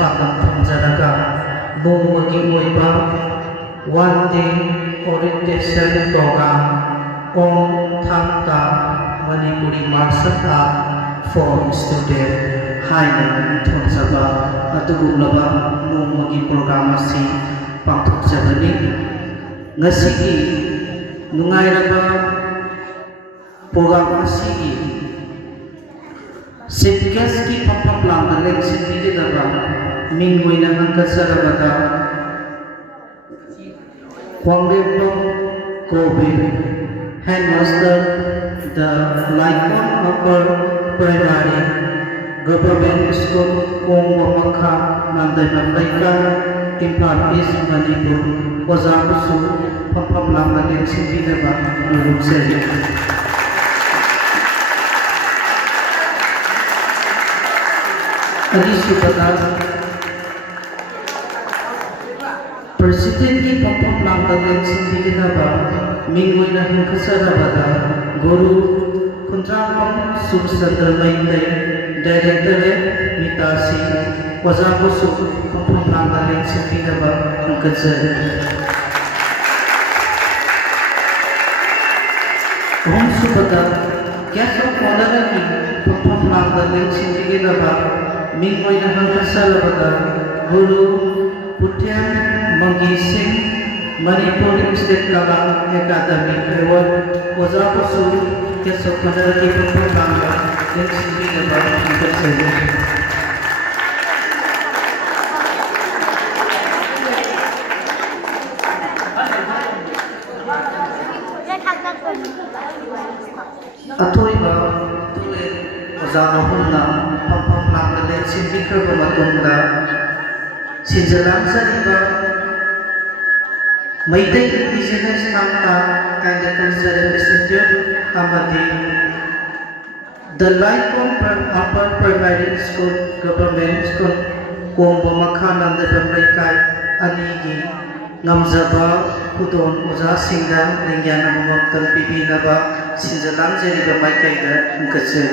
पाकम थमजरगा नोंमगी ओइबा one day orientation program on Thangta Manipuri martial art for student haina thonjaba adugumlaba nongmagi program asi pangthokjabani ngasigi nungairaba program asigi Sitges ki pampaplang aleng sinbididaba minggoina hangkasarabada Kwangdepong Kobe, Headmaster, the Laikon Upper Primary Government School, Kongwamakha, Nandai Namlaika, Imphal East Manipur, Ozabusu, Pampaplang Aleng Sinbidaba, Nurumseri. Adisubada President ki pampaplang aleng sinbidaba minggoina hangkasarabada Guru Kuntrapong Subsandra Maitai Directorate Mitasi Ozabusu pampaplang aleng sinbidaba hangkasar Subada Guest of Honor ki pampaplang aleng sinbidaba minggoina hangkasarabada Guru Putyan Mangi Singh Manipur State Kala Academy Award Ozabusu Kesokanaraki Pampanga Next week about Intersection Atoiba Tule Ozahunna Pampanga Next week Matunda Sinjalan Sariba Maitai Indigenous Tangta and the Cultural Institute Amadi The Laikon Upper Primary School Government School Kongwamakha Nandai Namlaikai Anigi Ngamjaba Kudon Oza Singda Lengyan Amamamtal Pibinaba Sinjalan Sariba Maikaida Nkatse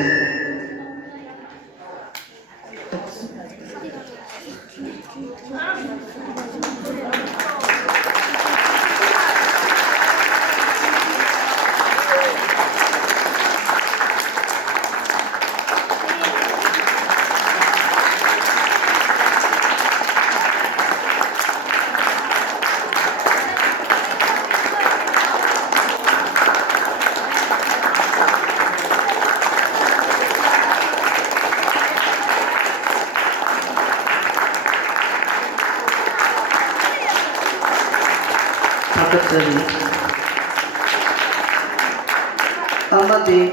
Amadi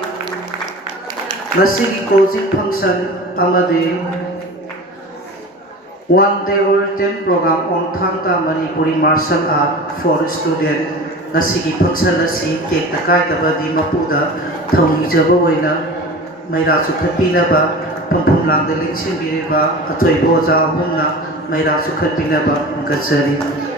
Nasigi closing function Amadi one day orientation program on Thangta Manipuri martial art for student Nasigi function Nasi Kek Takai Tabadi Mapuda Thongi Jaboina Maira Sukapinaba Pampum Lang the Lixin Biriba Atoy Boza Humna Maira Sukapinaba Gatsari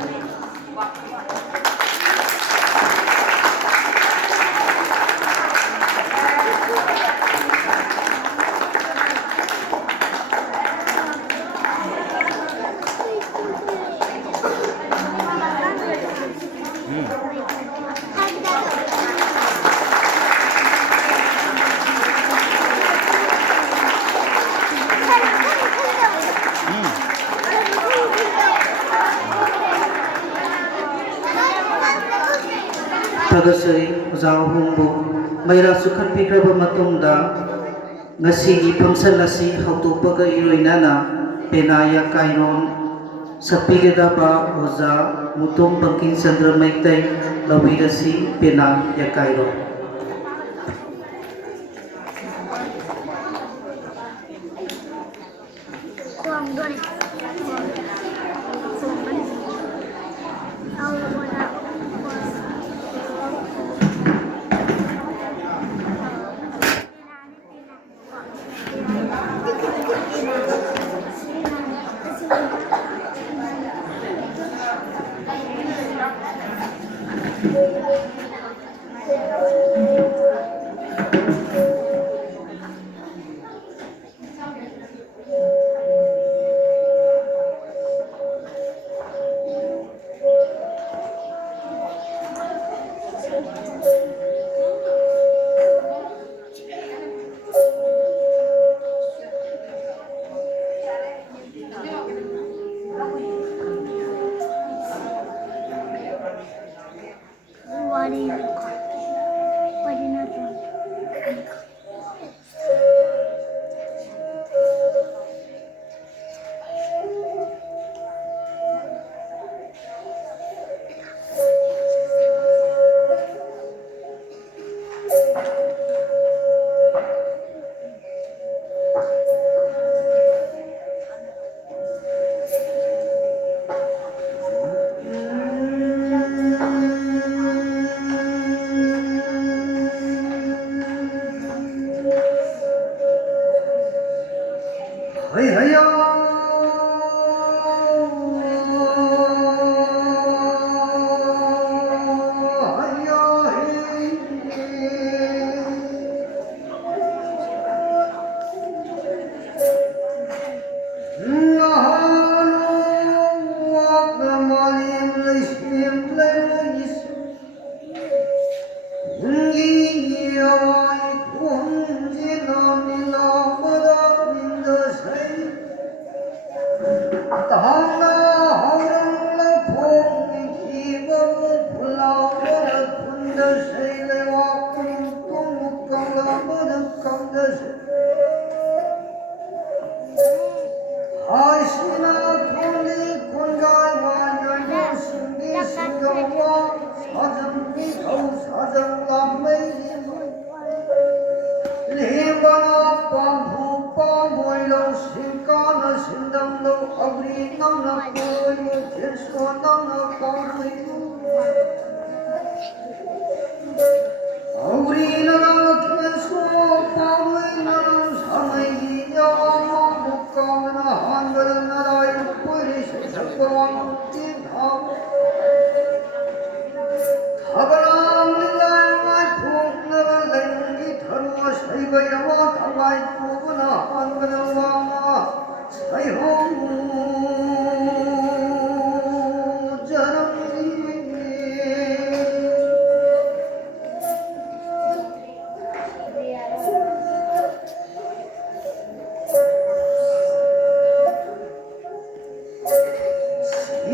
Tagasari Zahumbu Maira Sukhan Pikraba Matunda Ngasigi Pamsan Nasi Hautupaga Iroinana Penaya Kairon Sapigedaba Oza Mutum Bangkin Sandra Maitai Lawirasi Penaya Kairon Tahana haurangla phongi kivam pulawara kunda sailewa kuntum kanglamada kanda Haisina kundi kungai wanyayu sindi singawa sajam pitau sajam lamai Lembana pamhu pamoilo sinkana sindamlo agri nana koyo tirso nana pamoilo agri nana tirso pamoilo samai yama mukkamana hangara narai puri sakwan tidham Khabaram nilai mai phung nara lengi tharwa saiba yawa thalai pugana hangara wama sai hong janam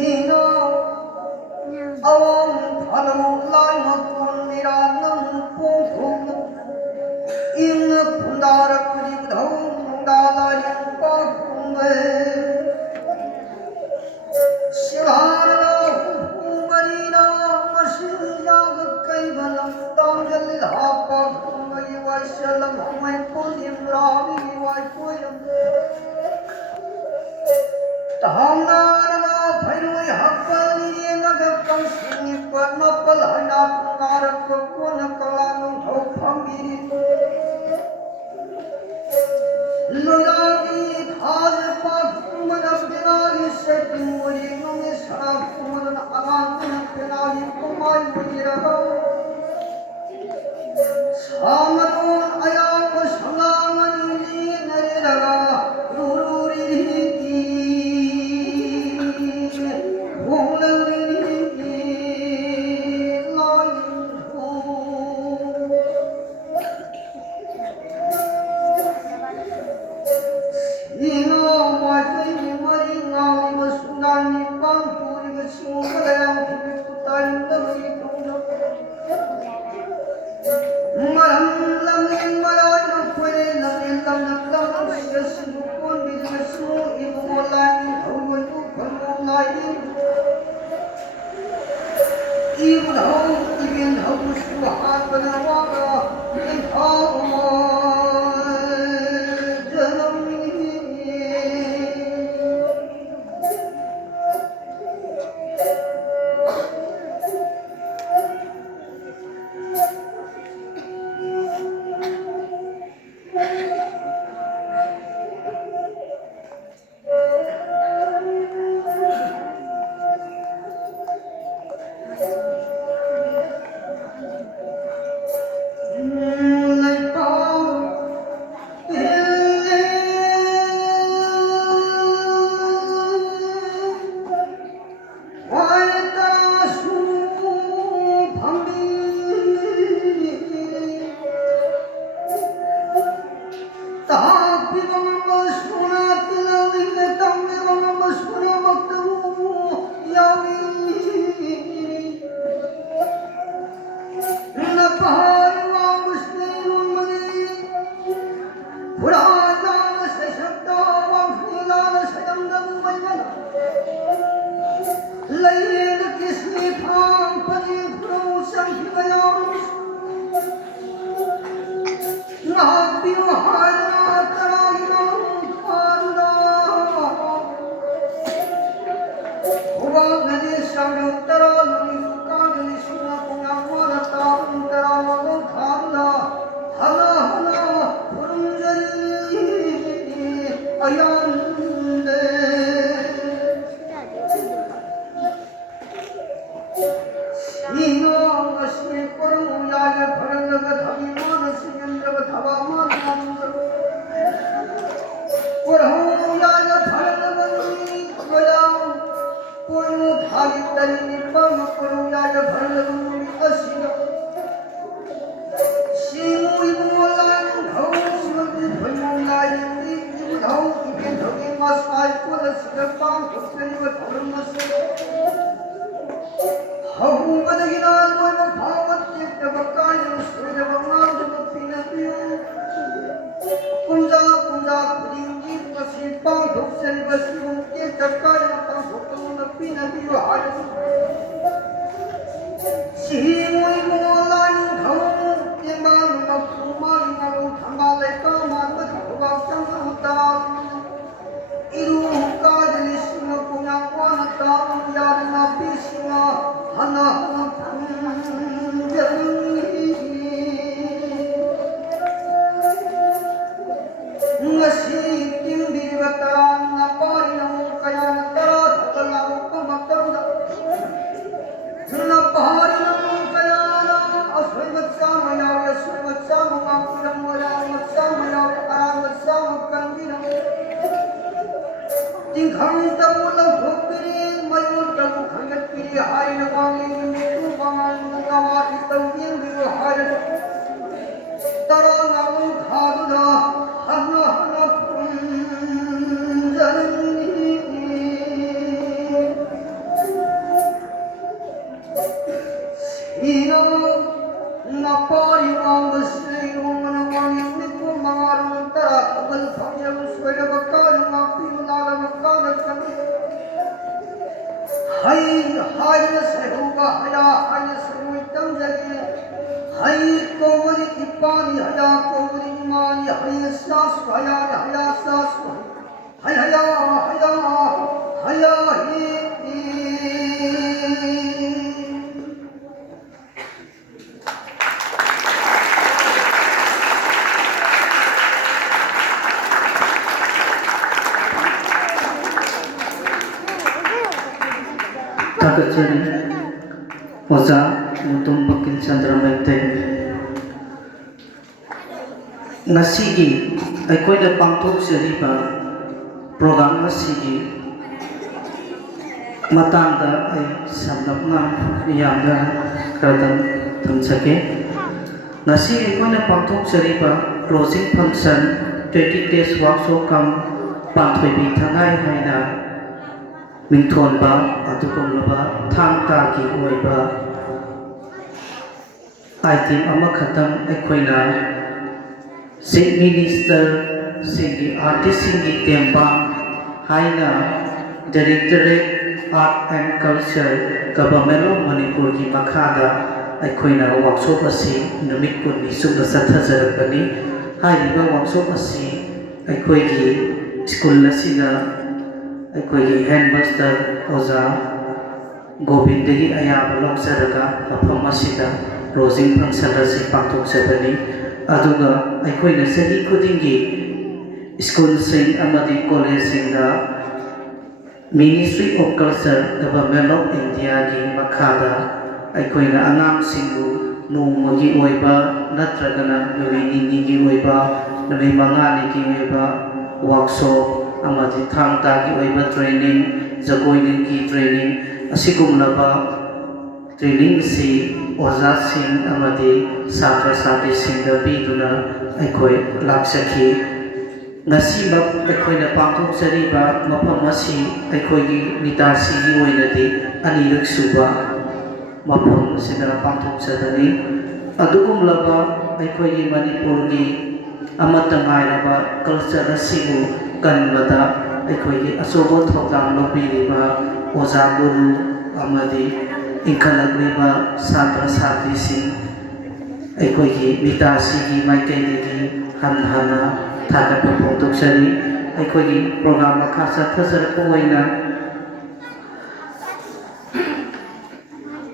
Sino awam phalu lai makun miranam pung ing phundara kudi dhau mundala yang pa kumbe shivana kumarina masiyag kai balam tamjal hapa kumai vaishalam mai punim ravi vai koyam Tahanana phairu happani nagakam sini panapal hana pungarak kokona kalanu thau phambiri Lodagi khaz pakumana pinagi setimuri numi sarakumana agantana pinagi kumai mujiraga Samadon ayam sangamani nariraga rururi Even how to shoot a heart with a water, and how ꯊꯣꯛꯆꯔꯤꯕ ꯊꯧꯔꯝ ꯑꯁꯤ ꯍꯧꯕꯗꯒꯤꯅ ꯂꯣꯏꯕ ꯐꯥꯎꯕ ꯇꯦꯛꯇꯕ ꯀꯥꯏꯗꯕ ꯁꯣꯏꯗꯕ ꯉꯥꯡꯗꯕ ꯄꯤꯅꯕꯤꯌꯨ ꯀꯨꯝꯖꯥ ꯀꯨꯝꯖꯥ ꯈꯨꯗꯤꯡꯒꯤ ꯃꯁꯤ ꯄꯥꯡꯊꯣꯛꯆꯔꯤꯕ ꯁꯤꯒꯨꯝ ꯇꯦꯛꯇ ꯀꯥꯏꯗꯅ ꯄꯥꯡꯊꯣꯛꯇꯨꯅ ꯄꯤꯅꯕꯤꯌꯨ ꯍꯥꯏꯔꯁꯤ 시모이고 라인타오 땡만 막수 마이나고 담발레까 만바지 호박장하다 이루까지 심어 공양 원했다 야르나 비심어 하나하나 풍경이 ngasi timbi batan napari namo kaya natara thakalaw pamaktamda napari namo kaya asway matsama yaw asway matsama makulam wala matsama yaw arang matsama kanginam tingkhang tamu lang thukpiri mayun tamu khangat piri hari namangin tu bangan ngawati tawin biru hari tara namu khaduna hana hana kunjani sino napari wang sri umana wang niku mangarung tara kabal phangya swaya bakal mapi ulala bakal kami hai hai sehuga haya hai sehui tamjagi hai komari ipani haya komari imani hai sas haya haya sas hai haya haya haya hi Takachari Oza Mutum Bakin Chandra Mekte Nasigi Aikoida Pangtok Seriba Program Nasigi Matanda Ay Samnapna Yamga Kradam Tamsake Nasigi Aikoida Pangtok Seriba Closing Function 20 Days Workshop Kam Pantwebi Thangai Haina Mingthonba adukumlaba thangta ki oiba item amakhatam ekhoina chief minister singi artist singi tempa haina directorate art and culture government of manipur ki makhada ekhoina workshop asi numit kunni sumna sathajarakani haiba workshop asi ekhoi ki school asina अखोई headmaster ओजा गोविंदगी अयाब लौजरगा मफम असिदा closing function असी पांथोकजबनी अदुगा अखोइना सही खुदिंगी school सिंग अमदी college सिंगा ministry of culture government of India की मखादा अखोइना अंगाम सिंगु नोमगी ओइबा नत्रगना नुलिनी की ओइबा नुलि मंगानी की ओइबा workshop amadi thangta ki oiba training jagoinin ki training asigumlaba training si oza sing amadi satra satri sing da biduna aikoi laksakhi ngasi bab aikoi na pangthok chariba mafam asi aikoi gi nitasi gi oinadi anirak suba mafam sina pangthok chadani adugumlaba aikoi gi manipur gi amata ngairaba culture asibu kanbada akhoi asobo thokdam lobiriba oja guru amadi inkhalagriba satra satri sing akhoi gi mitasi gi maikai gi hanhana thaga photok sari akhoi gi program khasa thajar koina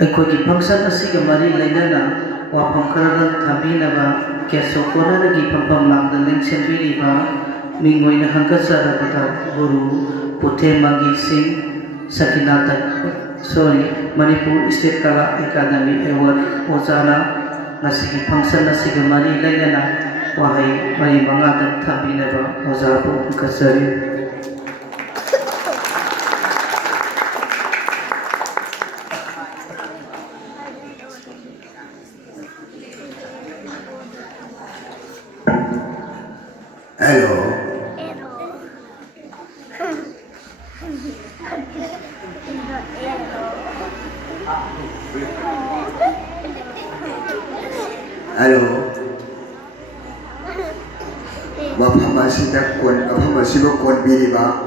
akhoi gi function asiga mari lainana wafam khararan thabinaba keso korana gi pampam langda lengsen biriba Mingoina Hankasarabata Guru Puthe Magi Singh Sakinata Manipur State Kala Academy Award Ozana Nasigi Function Nasiga Mari Lainana Wahai Mari Mangadan Thabinaba Ozabu Hankasari Hello. Hello. Mafam asida kon mafam asibo kon biriba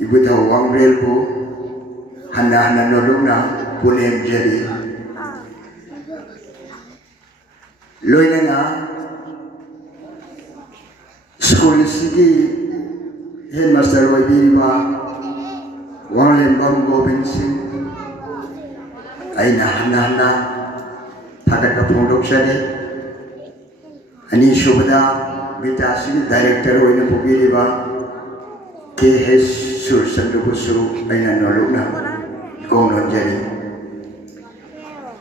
ibu tahu wang relbu hana nolongna punem jadi loina na school sigi headmaster wai biriba wang lembam Gobind Singh aina hana takat kapondok sade ani shubda Mitasi director wina pugiliba KH Sursandu Busuru aina nolongna konon jari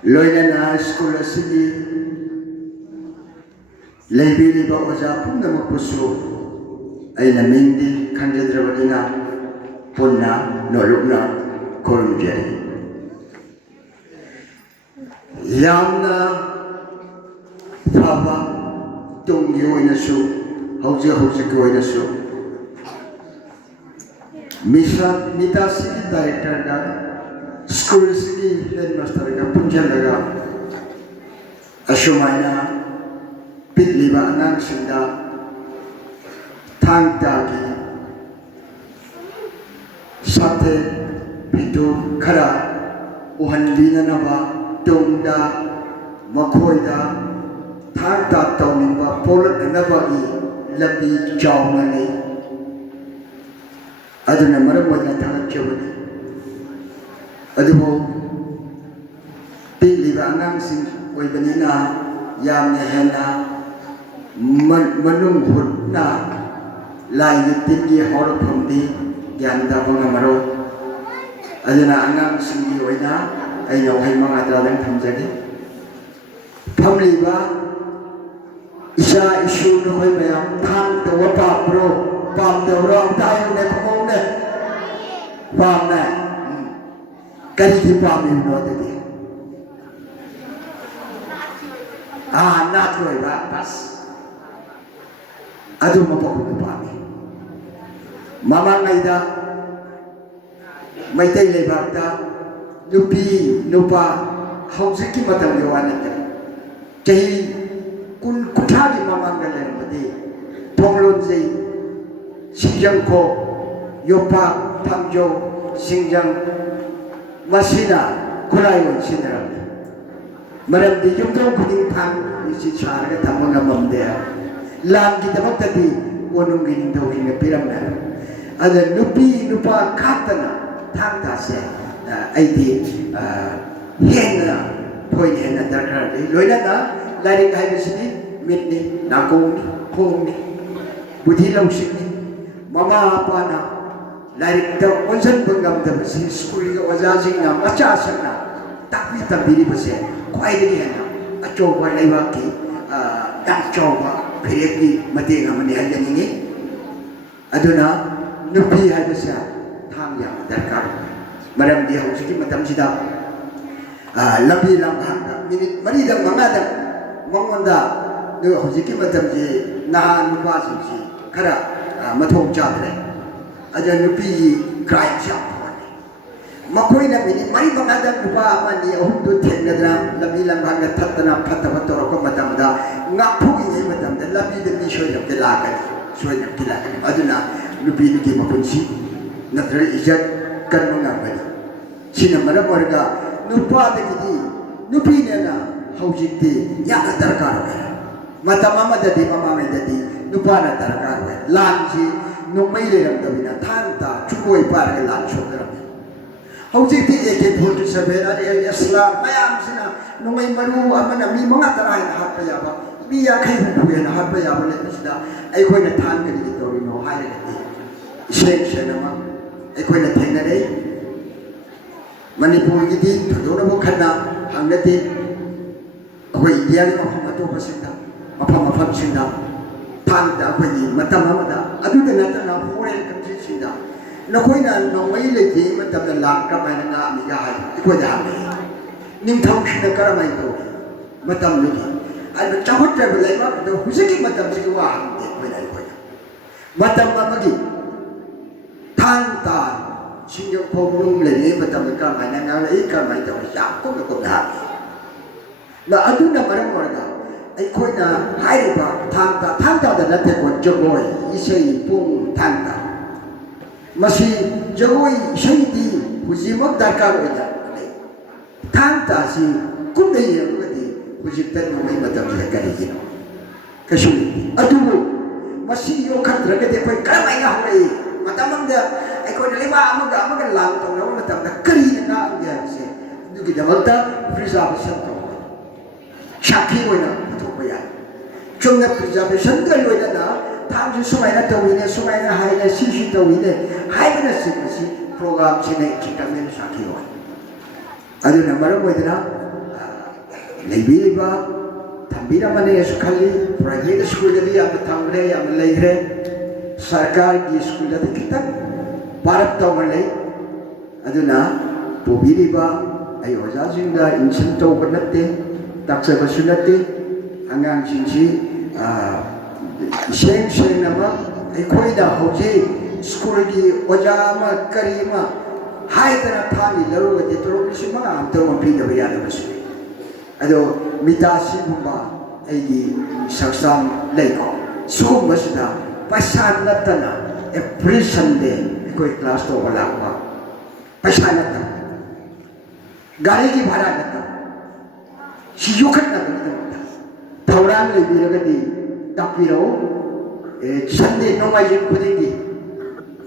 loina na school asigi lebiliba oja punna mapusu aina mindi kanjadrawadina punna nolongna konon jari yamna faba Tung yo ina su, hauja ko ina su. Mita sigi director da, school sigi headmaster da punjan daga. Ashumaina pitliba anang sinda thang tagi sate pitu khara uhanbina naba tungda makhoida thang ta tawniba polat nabagi labi chawmani aduna maram wadna thang chawani adubo piliba anang sing oibanina yamna hena manung hutna lai yitingi horapumdi gyanda bangamaro aduna anang singi oina aina ohay mga talang thamjagi phamliba Isa isu no hoy mayam thang to pa bro pam de ro tai ne khom ne pam ne kari thi pam ni no de di na thoi ba pas adu ma pa ku pa ni mama ngai da mai tai le ba da nupi nupa hauzik ki matam de wa ne chai kun kuthari mamang galang pati ponglon zai singjang ko yopa phamjo singjang masina kulaion sinara maram di yumdong kuding thang isi charaga thamanga mamde lam ki tamak tadi onung gin do hin piram na ada nupi nupa khatana thang ta se aidi hena point hena darkar loina na Larik hai besini mitni nakoni khongni budhi lausini mama apa na larik ta onsan bangam da besi school ga wajajing na macha sana takwi tabiri bese kwai de hena acho ba laiwa ki dang cho ba phireki mate ngamani haljani aduna nupi hai bese thang ya darkar maram di hausiki matam sida labi lam hanga minit mari da mangada Manganda, the Hosiki Matamji, Nahan Mupasi, Kara, Matom Chadre, Ajanupi, crying shop. Makoina mini, Maribangada Kupa, Mani, Hudu Tenadra, Labilang Hanga Tatana, Patavator, Matamda, Napu in Matam, the Labi the Mission of the Lagan, Swing of the Lagan, Aduna, Lupi Game of Punchi, Natra Ijat, Kanunga, Sinamaraborga, Nupa the Kidi, Nupina. Haujiti yang darkar mata mama jadi mama jadi nupana darkar lanji numai leram tabina thanta chukoi par ke lan chodra haujiti eke thul sabera islam mayam sina numai maru amana mi manga tarai happa ya ba mi ya khai hu ya happa ya ba le sida ai khoi na than ke ni tori no hai le shen shen ma ai khoi na theng na dei manipur gi di thodona bo khana hangnati Koi dia ni mafam atau pasinda, mafam sinda, tanda koi matam amada, adu dengan tanah foreign country sinda. Nak koi na nomai lagi matam na langkah mana na amigai, koi dah ni. Ning tahu sinda karamai tu, matam lagi. Ada cahut travel lagi mak, tu husiki matam sikit wah, koi dah koi. Matam apa lagi? Tanda 신경 포블룸 레이 부터니까 만약에 이 까마이도 자꾸 그거다 나 아두나 말은 뭐가 아이코이나 하이바 탄다다 나태고 저거이 이세이 뿡 탄다 마시 저거이 쉐이디 후지먹 달까로이다 탄다시 꿈내이 거디 후지pen 몸이 맞다고 가리지 그쇼 아두고 마시 요칸드라게 되고 까마이가 하래 마담한데 아이코이나 리바 아무가 랑통나 마담다 그리나 이제 누기다마다 프리자베션 샤키 오이나 부토고야 좀나 프리자베션 걸로이나 당주 수마이나 더위네 수마이나 하이네 시시 더위네 하이나 시시 프로그램 진행 직감면 샤키 오이 아주 남말은 뭐더라 레비리바 담비라만에 예수칼리 프라이베트 스쿨들이 아마 탐그래 아마 레이그래 सरकार की school जाते कितना भारत तो मले अदुना पोबिरीबा आई ओजाजिंदा इंशन तो बनते ताक्से बसुनते अंगांग चिंची शेंग नमा आई कोई दा होजे स्कूल की ओजामा करीमा हाई तरह थानी लरो के तोरो किसी मगा हम तो मंपी दबे याद बसु अदो मितासी बुबा आई की सक्सान लेको सुकुम बसुदा पैसा नतना एवरी संडे कोई क्लास तो वाला हुआ पैसा नता गाड़ी की भाड़ा नता शिजुखत नता थौरान ले भी लगती तापिरो संडे नोमाइजिंग खुदेगी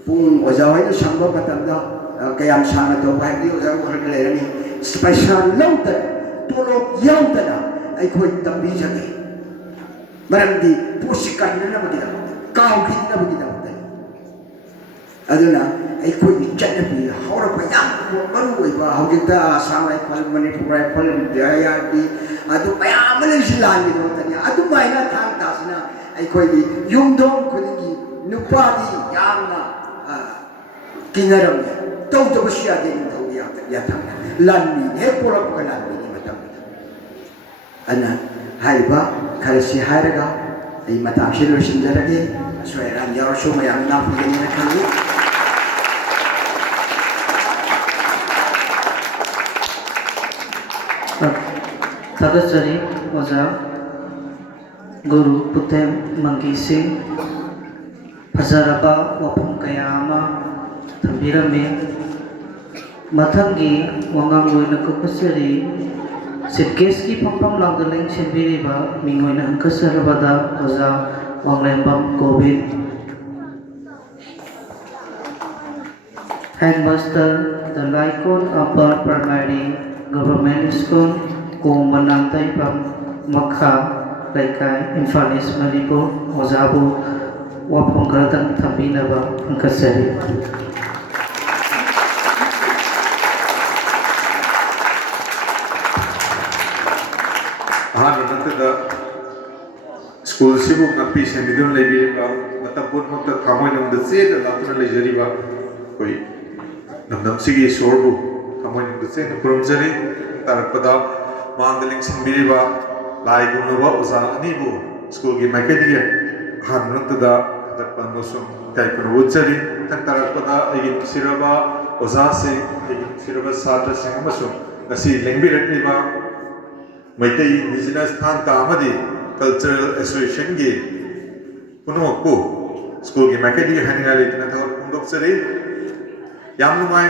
पुंग ओजावाई तो संभव मतंदा कयाम साना तो भाई ओजा घर ले रही पैसा लौटा तोलो याउतना आई कोई तंबी जगे मरंदी पोषी करने ना बगिदा काउकी ना बगिदा होता है अदुना आई कोई चन्ने भी हौरा पयाम मरु कोई बा हौजिता सामाई फल मनी पुराई फल दया भी अदु पयाम मने सिलानी होता है अदु माइना थांग तासना आई कोई युमदों खुदिगी नुपादी यामना किनरम तो बसिया दे तो या थांग लानी हे पोरा पोरा लानी नि मतम अना हाइबा खरसी हायरगा आई मताम से लोसिनजरगे सोयरान यार सो मयाम ना फुगेनि खालु थागतजरी ओजा गुरु पुतेम मंगी सिंह फजरबा वफम कया अमा थंबिरमे मथंगी वंगाम लोइना कुकुसरी सिटकेस की फंफम लांगदलें सिनबिरिबा मिंगोइना हंकसरबदा ओजा वांगलेंबम Govind Headmaster the Laikon Upper Primary Government School Kumanantai Pam Makha Laikai Imphal East Manipur Ozabu Wapongratang Thambinaba Hangkasari School Sibu Napi Semidun Lebi Matapur Mata Kamoinum the State of Latin Jariba Koi Namdam Sigi Sorbu Kamoinum the State of Kurumzari Tarapada Mandaling Simbiriba Laigunuba Uza Anibu School Game Macadia Hanruntada Panusum Taipun Woodsari Tarapada Egin Siraba Ozasi Egin Siraba Satra Singamasum Nasi Lengbiratliba Maitai Indigenous Tanta Amadi Cultural Association की पुनः को school की मैकेडी handing आले इतना था उन लोग से रे याम नुमाय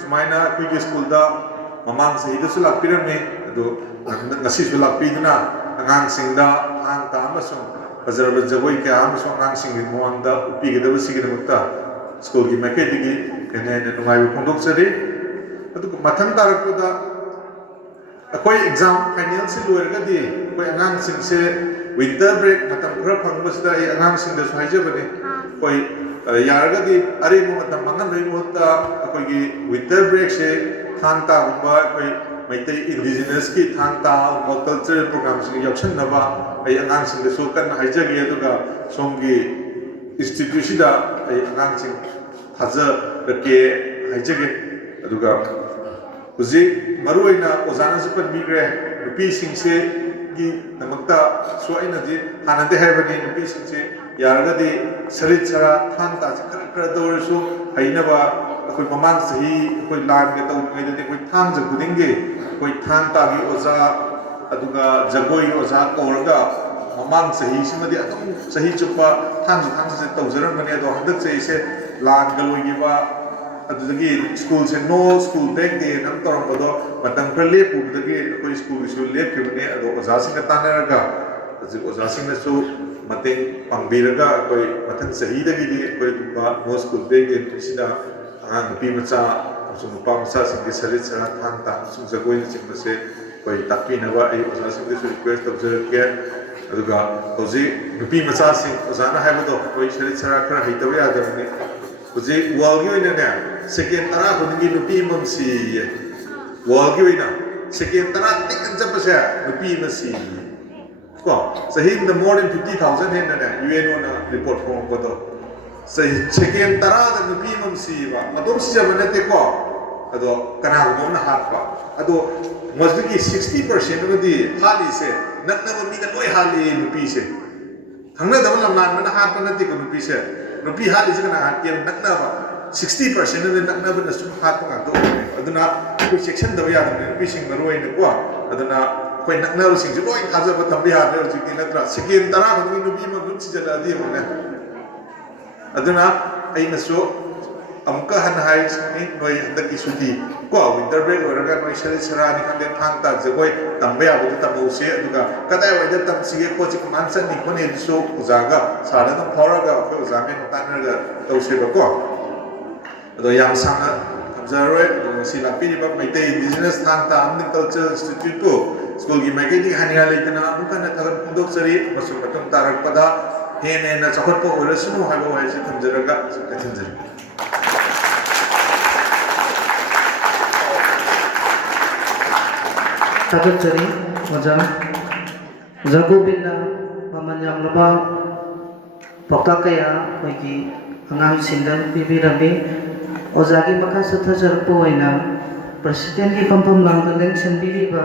सुमाइना कोई के स्कूल दा ममांग से इधर सुलाक पिरम में तो नसी सुलाक पीदना अंगांग सिंगदा आंग तामसों बजरब जबोई के आमसों अंगांग सिंग मुआंग दा उपी के दबसी के नमुक्ता स्कूल की मैकेडी की कहने नुमाय उन लोग से रे तो मथन तारक को दा कोई एग्जाम फाइनल से लोअर का दिए कोई अंगांग सिंह से विंटर ब्रेक मतलब घर फंगबसदा ये अंगांग सिंह दस हाइजे बने कोई यार का दी अरे मतलब मंगन रही होता कोई की विंटर ब्रेक से थांता हुआ कोई मैते इंडिजिनस की थांता और कल्चरल प्रोग्राम से यक्षण नवा ये अंगांग सिंह दस होकर हाइजे गया तो का सोंगी इंस्टीट्यूशन दा ये अंगांग सिंह हाज़र रखे हाइजे गए तो का उसे मरुइना ओजाना से पर मिग्रे रुपी सिंह से की नमकता सोई नदी हानंदे है बनी रुपी सिंह से यार गदी सरित सरा थान ताज कर दौड़ सो हाइना बा ꯑꯩꯈꯣꯏ ꯃꯃꯥꯡ ꯆꯍꯤ ꯑꯩꯈꯣꯏ ꯂꯥꯟꯒ ꯇꯧꯔꯤꯉꯩꯗꯗꯤ ꯑꯩꯈꯣꯏ ꯊꯥꯡꯖ ꯈꯨꯗꯤꯡꯒꯤ ꯑꯩꯈꯣꯏ ꯊꯥꯡ ꯇꯥꯒꯤ ꯑꯣꯖꯥ ꯑꯗꯨꯒ ꯖꯒꯣꯏꯒꯤ ꯑꯣꯖꯥ ꯀꯧꯔꯒ ꯃꯃꯥꯡ ꯆꯍꯤꯁꯤꯃꯗꯤ ꯑꯗꯨꯝ ꯆꯍꯤ ꯆꯨꯞꯄ ꯊꯥꯡꯖꯁꯦ ꯇꯧꯖꯔꯝꯕꯅꯤ ꯑꯗꯣ ꯍꯟꯗꯛ ꯆꯍꯤꯁꯦ ꯂꯥꯟꯒ ꯂꯣꯏꯈꯤꯕ ꯑꯗꯨꯗꯒꯤ ꯁ꯭ꯀꯨꯜꯁꯦ ꯅꯣ ꯁ꯭ꯀꯨꯜ ꯕꯦꯛ ꯗꯦ ꯑꯃ ꯇꯧꯔꯝꯕꯗꯣ ꯃꯇꯝ ꯈꯔ ꯂꯦꯞꯄꯨꯕꯗꯒꯤ ꯑꯩꯈꯣꯏ ꯁ꯭ꯀꯨꯜꯒꯤꯁꯨ ꯂꯦꯞꯈꯤꯕꯅꯤ ꯑꯗꯣ ꯑꯣꯖꯥꯁꯤꯡꯒ ꯇꯥꯟꯅꯔꯒ ꯍꯧꯖꯤꯛ ꯑꯣꯖꯥꯁꯤꯡꯅꯁꯨ ꯃꯇꯦꯡ ꯄꯥꯡꯕꯤꯔꯒ ꯑꯩꯈꯣꯏ ꯃꯊꯪ ꯆꯍꯤꯗꯒꯤꯗꯤ ꯑꯩꯈꯣꯏꯒꯨꯝꯕ ꯅꯣ ꯁ꯭ꯀꯨꯜ ꯕꯦꯛ ꯗꯦ ꯅꯨꯃꯤꯠꯁꯤꯗ ꯑꯉꯥꯡ ꯅꯨꯄꯤ ꯃꯆꯥ ꯑꯃꯁꯨꯡ ꯅꯨꯄꯥ ꯃꯆꯥꯁꯤꯡꯒꯤ ꯁꯔꯤꯠ ꯁꯔꯥ ꯊꯥꯡ ꯇꯥ ꯑꯃꯁꯨꯡ ꯖꯒꯣꯏꯅꯆꯤꯡꯕꯁꯦ ꯑꯩꯈꯣꯏ ꯇꯥꯛꯄꯤꯅꯕ ꯑꯩ ꯑꯣꯖꯥꯁꯤꯡꯗꯁꯨ ꯔꯤꯀ꯭ꯋꯦꯁ ꯇꯧꯖꯔꯛꯀꯦ ꯑꯗꯨꯒ ꯍꯧꯖꯤꯛ ꯅꯨꯄꯤ ꯃꯆꯥꯁꯤꯡ ꯑꯣꯖꯥꯅ ꯍꯥꯏꯕꯗꯣ ꯑꯩꯈꯣꯏ ꯁꯔꯤꯠ ꯁꯔꯥ ꯈꯔ ꯍꯩꯇꯕ ꯌꯥꯗꯕꯅꯤ ꯍꯧꯖꯤꯛ ꯋꯥꯔꯜꯒꯤ ꯑꯣꯏꯅꯅꯦ ꯁꯦꯀꯦꯟ 10 ꯈꯨꯗꯤꯡꯒꯤ ꯅꯨꯄꯤ ꯑꯃ ꯁꯤꯌꯦ ꯋꯥꯔꯜꯒꯤ ꯑꯣꯏꯅ ꯁꯦꯀꯦꯟ 10 ꯇꯤꯛꯅ ꯆꯠꯄꯁꯦ ꯅꯨꯄꯤ ꯑꯃ ꯁꯤꯌꯦ ꯀꯣ ꯆꯍꯤ ꯑꯃꯗ more than 50,000 ꯍꯦꯟꯅꯅꯦ UNOꯅ ꯔꯤꯄꯣꯔꯠ ꯐꯣꯡꯉꯛꯄꯗꯣ ꯁꯦꯀꯦꯟ 10ꯗ ꯅꯨꯄꯤ ꯑꯃ ꯁꯤꯌꯦꯕ ꯃꯇꯣꯝ ꯁꯤꯖꯕ ꯅꯠꯇꯦꯀꯣ ꯑꯗꯣ ꯀꯅꯥꯒꯨꯝꯕ ꯑꯃꯅ ꯍꯥꯠꯄ ꯑꯗꯣ ꯃꯁꯤꯒꯤ 60% ꯑꯃꯗꯤ ꯍꯥꯠꯂꯤꯁꯦ ꯅꯛꯅꯕ ꯃꯤꯅ ꯂꯣꯏ ꯍꯥꯠꯂꯤ ꯅꯨꯄꯤꯁꯦ ꯈꯪꯅꯗꯕ ꯂꯝꯂꯥꯟꯕꯅ ꯍꯥꯠꯄ ꯅꯠꯇꯦꯀꯣ ꯅꯨꯄꯤꯁꯦ ꯅꯨꯄꯤ ꯍꯥꯠꯂꯤꯁꯦ ꯀꯅꯥ ꯍꯥꯠꯀꯦ ꯅꯛꯅꯕ 60% ꯑꯃꯗꯤ ꯅꯛꯅꯕꯅ ꯁꯨꯝ ꯍꯥꯠꯄ ꯉꯥꯛꯇ ꯑꯣꯏꯕꯅꯦ ꯑꯗꯨꯅ ꯑꯩꯈꯣꯏ ꯆꯦꯛꯁꯤꯟꯗꯕ ꯌꯥꯗꯕꯅꯤ ꯅꯨꯄꯤꯁꯤꯡ ꯃꯔꯨ ꯑꯣꯏꯅꯀꯣ ꯑꯗꯨꯅ ꯑꯩꯈꯣꯏ ꯅꯛꯅꯕꯁꯤꯡꯁꯨ ꯂꯣꯏ ꯊꯥꯖꯕ ꯊꯝꯕ ꯌꯥꯗ꯭ꯔꯦ ꯍꯧꯖꯤꯛꯇꯤ ꯅꯠꯇ꯭ꯔꯥ ꯁꯦꯀꯦꯟ 10 ꯈꯨꯗꯤꯡꯒꯤ ꯅꯨꯄꯤ ꯑꯃ ꯑꯗꯨꯝ ꯁꯤꯖꯤꯜꯂꯛꯑꯗꯤ ꯌꯦꯡꯉꯨꯅꯦ ꯑꯗꯨꯅ ꯑꯩꯅꯁꯨ ꯑꯃꯨꯛꯀ ꯍꯟꯅ ꯍꯥꯏꯁꯤꯅꯤ ꯅꯣꯏ ꯍꯟꯗꯛꯀꯤ ꯁꯨꯇꯤ ꯀꯣ ꯋꯤꯟꯇꯔ ꯕ꯭ꯔꯦꯛ ꯑꯣꯏꯔꯒ ꯅꯣꯏ ꯁꯔꯤꯠ ꯁꯔꯥꯅꯤ ꯈꯪꯗꯦ ꯊꯥꯡ ꯇꯥ ꯖꯒꯣꯏ ꯇꯝꯕ ꯌꯥꯕꯗꯨ ꯇꯝꯍꯧꯁꯤ ꯑꯗꯨꯒ ꯀꯗꯥꯏꯋꯥꯏꯗ ꯇꯝꯁꯤꯒꯦ ꯈꯣꯠꯁꯤ ꯀꯃꯥꯏꯅ ꯆꯠꯅꯤ ꯈꯣꯠꯅꯤ ꯑꯗꯨꯁꯨ ꯑꯣꯖꯥꯒ ꯁꯥꯔꯗ ꯑꯗꯨꯝ ꯐꯥꯎꯔꯒ ꯑꯩꯈꯣꯏ ꯑꯣꯖꯥꯈꯩꯅ ꯇꯥꯟꯅꯔꯒ ꯇꯧꯁꯦꯕꯀꯣ ꯑꯗꯣ ꯌꯥꯝ ꯁꯥꯡꯅ ꯊꯝꯖꯔꯔꯣꯏ ꯑꯗꯣ ꯉꯁꯤ ꯂꯥꯛꯄꯤꯔꯤꯕ ꯃꯩꯇꯩ ꯏꯟꯗꯤꯖꯤꯅꯁ ꯊꯥꯡ ꯇꯥ ꯑꯃꯗꯤ ꯀꯜꯆꯔꯦꯜ ꯏꯟꯁꯇꯤꯇ꯭ꯌꯨꯠꯄꯨ ꯁ꯭ꯀꯨꯜꯒꯤ ꯃꯥꯏꯀꯩꯗꯒꯤ ꯍꯥꯏꯅꯤꯡꯉꯥꯏ ꯂꯩꯇꯅ ꯑꯃꯨꯛ ꯍꯟꯅ ꯊꯥꯒꯠ ꯐꯣꯡꯗꯣꯛꯆꯔꯤ ꯑꯃꯁꯨꯡ ꯃꯇꯨꯡ ꯇꯥꯔꯛꯄꯗ ꯍꯦꯟꯅ ꯍꯦꯟꯅ ꯆꯥꯎꯈꯠꯄ ꯑꯣꯏꯔꯁꯅꯨ ꯍꯥꯏꯕ ꯋꯥꯍꯩꯁꯤ ꯊꯝꯖꯔꯒ ꯂꯣꯏꯁꯤꯟꯖꯔꯤ ꯊꯥꯒꯠꯆꯔꯤ ꯑꯣꯖꯥ ꯖꯒꯣꯕꯤꯟꯅ ꯃꯃꯜ ꯌꯥꯝꯂꯕ ꯄꯥꯎꯇꯥꯛ ꯀꯌꯥ ꯑꯩꯈꯣꯏꯒꯤ ꯑꯉꯥꯡꯁꯤꯡꯗ ꯄꯤꯕꯤꯔꯝꯃꯤ ꯑꯣꯖꯥꯒꯤ ꯃꯈꯥ ꯆꯠꯊꯖꯔꯛꯄ ꯑꯣꯏꯅ ꯄ꯭ꯔꯁꯤꯗꯦꯟꯒꯤ ꯐꯝꯐꯝ ꯂꯥꯡꯗ ꯂꯦꯡꯁꯤꯟꯕꯤꯔꯤꯕ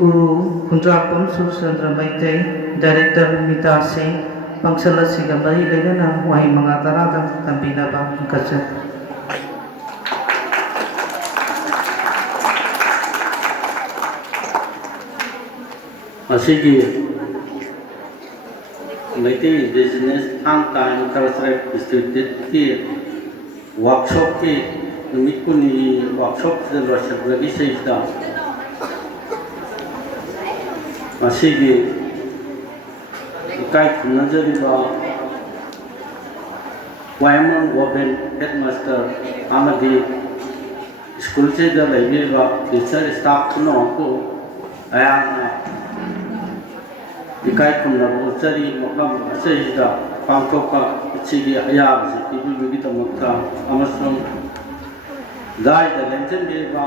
ꯒꯨꯔꯨ ꯈꯨꯟꯗ꯭ꯔꯥꯛꯄꯝ ꯁꯨꯔꯆꯟꯗ꯭ꯔ ꯃꯩꯇꯩ ꯗꯥꯏꯔꯦꯛꯇꯔ ꯃꯤꯇꯥ ꯁꯤꯡ ꯐꯪꯁꯟ ꯑꯁꯤꯒ ꯃꯔꯤ ꯂꯩꯅꯅ ꯋꯥꯍꯩ 5-10 ꯇꯝꯕꯤꯅꯕ ꯍꯪꯒꯠꯆꯔꯤ ꯑꯁꯤꯒꯤ ꯃꯩꯇꯩ ꯏꯟꯗꯤꯖꯤꯅꯁ ꯊꯥꯡ ꯇꯥ ꯀꯜꯆꯔꯦꯜ ꯏꯟꯁꯇꯤꯇ꯭ꯌꯨꯠꯀꯤ ꯋꯥꯔꯛꯁꯣꯞꯀꯤ ꯅꯨꯃꯤꯠ 10ꯅꯤ ꯋꯥꯔꯛꯁꯣꯞꯁꯤꯗ ꯂꯣꯏꯁꯤꯟꯕꯒꯤ ꯁꯤꯗ ꯃꯁꯤꯒꯤ ꯏꯀꯥꯏ ꯈꯨꯝꯅꯖꯔꯤꯕ ꯋꯥꯌꯃꯟ ꯒꯣꯕꯤꯟ ꯍꯦꯗꯃꯥꯁꯇꯔ ꯑꯃꯗꯤ ꯁ꯭ꯀꯨꯜꯁꯤꯗ ꯂꯩꯕꯤꯔꯤꯕ ꯇꯤꯆꯔ ꯁ꯭ꯇꯥꯐ ꯄꯨꯝꯅꯃꯛꯄꯨ ꯑꯩꯍꯥꯛꯅ इकाई खुमनबुचरी मफम असैदा पांथोका इचिगी अयाबसि पिबिबिगी तमक्ता अमसुम दाइदा लेंजनबेबा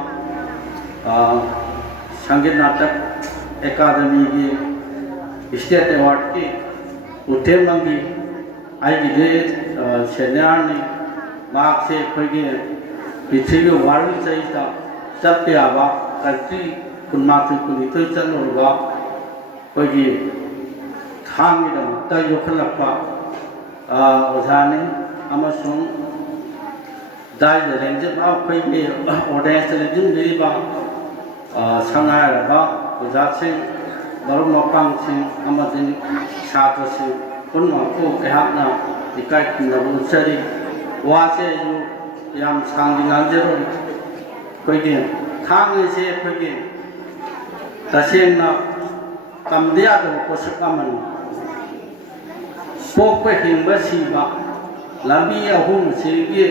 संगीत नाटक एकाडमी की स्टेट अवार्ड की उठेमंगी आइगिदे सेनियर ने मार्क से खोगे पृथ्वी वार्ड चाहिए चलते आवा कंट्री कुन्माथु कुनितोय चलनोबा खोगे थांगीदमक्ता योखलक्पा ओझाने अमसुम दाइदा लेंजबा खोगे ऑडियंस लेंजनबेबा संगायरबा ओझासिंग मरुम मपांगसिंग अमदिन छात्रसिंग पुनमको एहाकना इकाई खुमनबुचरी वासे यु याम सांगि नांजरो खोगे थांगसे खोगे तसेंना तमदिया दो पोषकमन पोप हिंबा सिबा लंबी अहुम सिगी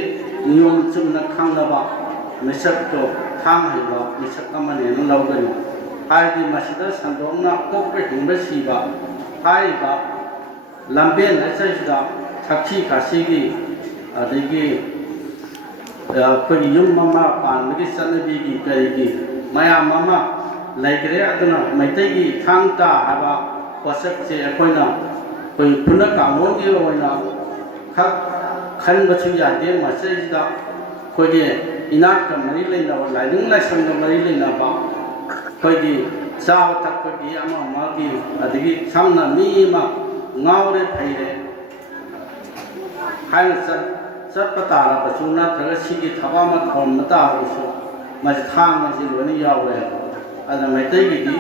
नियम चुमना खांगबा मिसक तो थांग हैबा मिसक अमने लौगनि हाइदि मसिदा संदोंना पोप हिंबा सिबा हाइबा लंबेन असैदा थाक्षी खासिगी अदगी कोई युम ममा पानबगी सनबीगी करिगी माया ममा लाइग्रे अदना मैतैगी थांगता हाबा पोषक से अखोइना कोई पुनः कामोंगी ओइना खक खनबसु यादे मसैदा कोई इनाक का मरी लेना लाइनिंग लाइसन का मरी लेना बा कोई चाव तकपगी अमा मागी अदगी सामना मीमा ngawre phaire haina ꯆꯠꯄ ꯇꯥꯔꯕꯁꯨ ꯅꯠꯇ꯭ꯔꯒ ꯁꯤꯒꯤ ꯊꯕꯛ ꯑꯃ ꯊꯧꯔꯝꯕ ꯇꯥꯔꯕꯁꯨ ꯃꯁꯤ ꯊꯥꯡ ꯑꯁꯤ ꯂꯣꯏꯅ ꯌꯥꯎꯋꯦꯕ ꯑꯗꯨꯅ ꯃꯩꯇꯩꯒꯤꯗꯤ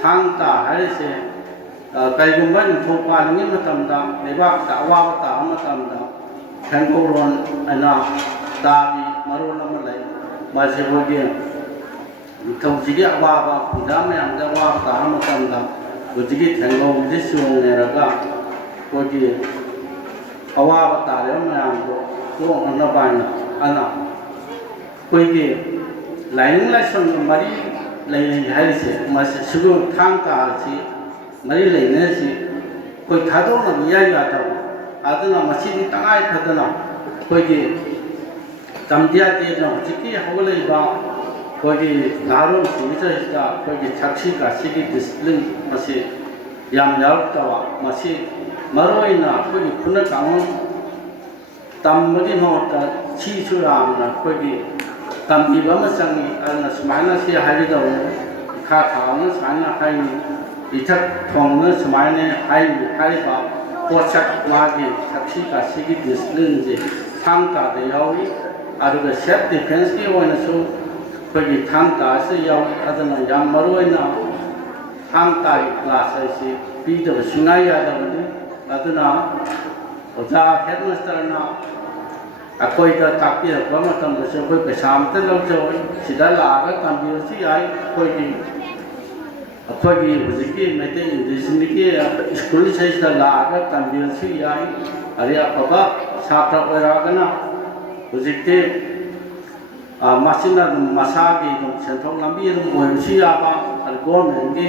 ꯊꯥꯡ ꯇꯥ ꯍꯥꯏꯔꯤꯁꯦ ꯀꯩꯒꯨꯝꯕ ꯅꯤꯡꯊꯧ ꯄꯥꯜꯂꯤꯉꯩ ꯃꯇꯝꯗ ꯂꯩꯕꯥꯛꯇ ꯑꯋꯥꯕ ꯇꯥꯕ ꯃꯇꯝꯗ ꯈꯦꯡꯒꯧꯔꯣꯟ ꯑꯅ ꯇꯥꯕꯤ ꯃꯔꯣꯟ ꯑꯃ ꯂꯩ ꯃꯁꯤ ꯑꯩꯈꯣꯏꯒꯤ ꯅꯤꯡꯊꯧꯁꯤꯒꯤ ꯑꯋꯥꯕ ꯈꯨꯟꯖꯥ ꯃꯌꯥꯝꯗ ꯑꯋꯥꯕ ꯇꯥꯕ ꯃꯇꯝꯗ ꯍꯧꯖꯤꯛꯀꯤ ꯊꯦꯡꯒꯧꯁꯤ ꯆꯣꯡꯅꯔꯒ ꯑꯩꯈꯣꯏꯒꯤ ꯑꯋꯥꯕ ꯇꯥꯔꯤꯕ ꯃꯌꯥꯝꯗꯣ ꯀꯣꯛꯅꯅꯕ ꯍꯥꯏꯅ ꯑꯗꯨꯅ ꯑꯩꯈꯣꯏꯒꯤ ꯂꯥꯏꯅꯤꯡ ꯂꯥꯏꯁꯣꯟꯒ ꯃꯔꯤ ꯂꯩꯅꯩ ꯍꯥꯏꯔꯤꯁꯦ ꯃꯁꯤ ꯁꯤꯒꯨꯝ ꯊꯥꯡ ꯇꯥ ꯑꯁꯤ ꯃꯔꯤ ꯂꯩꯅꯔꯤꯁꯤ ꯑꯩꯈꯣꯏ ꯊꯥꯗꯣꯛꯅꯕ ꯏꯌꯥ ꯌꯥꯗꯕ ꯑꯗꯨꯅ ꯃꯁꯤꯗꯤ ꯇꯉꯥꯏ ꯐꯗꯅ ꯑꯩꯈꯣꯏꯒꯤ ꯇꯝꯗ ꯌꯥꯗꯦꯅ ꯍꯧꯖꯤꯛꯀꯤ ꯍꯧꯒꯠꯂꯛꯏꯕ ꯑꯩꯈꯣꯏꯒꯤ ꯅꯍꯥꯔꯣꯜꯁꯤꯡꯁꯤꯗ ꯑꯩꯈꯣꯏꯒꯤ ꯊꯛꯁꯤ ꯈꯥꯁꯤꯒꯤ ꯗꯤꯁꯤꯄ꯭ꯂꯤꯟ ꯃꯁꯤ ꯌꯥꯝ ꯌꯥꯎꯔꯛꯇꯕ ꯃꯁꯤ ꯃꯔꯨꯑꯣꯏꯅ ꯑꯩꯈꯣꯏꯒꯤ ꯈꯨꯟꯅ ꯀꯥꯡꯂꯣꯟ ꯇꯝꯕꯒꯤ ꯃꯍꯨꯠꯇ ꯁꯤꯁꯨ ꯌꯥꯝꯅ ꯑꯩꯈꯣꯏꯒꯤ ꯇꯝꯕꯤꯕ ꯑꯃ ꯆꯪꯉꯤ ꯑꯗꯨꯅ ꯁꯨꯃꯥꯏꯅ ꯁꯤ ꯍꯥꯏꯒꯗꯧꯕꯅꯤ ꯏꯈꯥ ꯊꯥꯕꯅ ꯁꯨꯃꯥꯏꯅ ꯍꯥꯏꯅꯤ ꯏꯊꯛ ꯊꯣꯡꯕꯅ ꯁꯨꯃꯥꯏꯅ ꯍꯥꯏꯅꯤ ꯍꯥꯏꯔꯤꯕ ꯄꯣꯠꯁꯛ ꯃꯥꯒꯤ ꯊꯛꯁꯤ ꯈꯥꯁꯤꯒꯤ ꯗꯤꯁꯤꯄ꯭ꯂꯤꯟꯁꯦ ꯊꯥꯡ ꯇꯥꯗ ꯌꯥꯎꯏ ꯑꯗꯨꯒ ꯁꯦꯜꯐ ꯗꯤꯐꯦꯟꯁꯀꯤ ꯑꯣꯏꯅꯁꯨ ꯑꯩꯈꯣꯏꯒꯤ ꯊꯥꯡ ꯇꯥ ꯑꯁꯤ ꯌꯥꯎꯏ ꯑꯗꯨꯅ ꯌꯥꯝ ꯃꯔꯨꯑꯣꯏꯅ ꯊꯥꯡ ꯇꯥꯒꯤ ꯀ꯭ꯂꯥꯁ ꯍꯥꯏꯁꯤ ꯄꯤꯗꯕ ꯁꯨꯡꯌꯥ ꯌꯥꯗꯕꯅꯤ ꯑꯗꯨꯅ ꯑꯣꯖꯥ ꯍꯦꯗꯃꯥꯁꯇꯔꯅ ꯑꯩꯈꯣꯏꯗ ꯇꯥꯛꯄꯤꯔꯛꯄ ꯃꯇꯝꯗꯁꯨ ꯑꯩꯈꯣꯏ ꯄꯩꯁా ꯑꯃꯇ ꯂꯧꯖꯧꯏ ꯁꯤꯗ ꯂꯥꯛꯑꯒ ꯇꯝꯕꯤꯔꯁꯨ ꯌꯥꯏ ꯑꯩꯈꯣꯏꯒꯤ ꯍꯧꯖꯤꯛꯀꯤ ꯃꯩꯇꯩ ꯏꯟꯗꯤꯖꯤꯟꯒꯤ ꯁ꯭ꯀꯨꯜ ꯏꯁꯩꯁꯤꯗ ꯂꯥꯛꯑꯒ ꯇꯝꯕꯤꯔꯁꯨ ꯌꯥꯏ ꯑꯗꯩ ꯑꯐꯕ ꯁꯥꯇ꯭ꯔ ꯑꯣꯏꯔꯛꯑꯒꯅ ꯍꯧꯖꯤꯛꯇꯤ ꯃꯁꯤꯅ ꯑꯗꯨꯝ ꯃꯁꯥꯒꯤ ꯑꯗꯨꯝ ꯁꯦꯟꯊꯣꯛ ꯂꯝꯕꯤ ꯑꯗꯨꯝ ꯑꯣꯏꯕꯁꯨ ꯌꯥꯕ ꯑꯗꯨ ꯒꯣꯔꯃꯦꯟꯒꯤ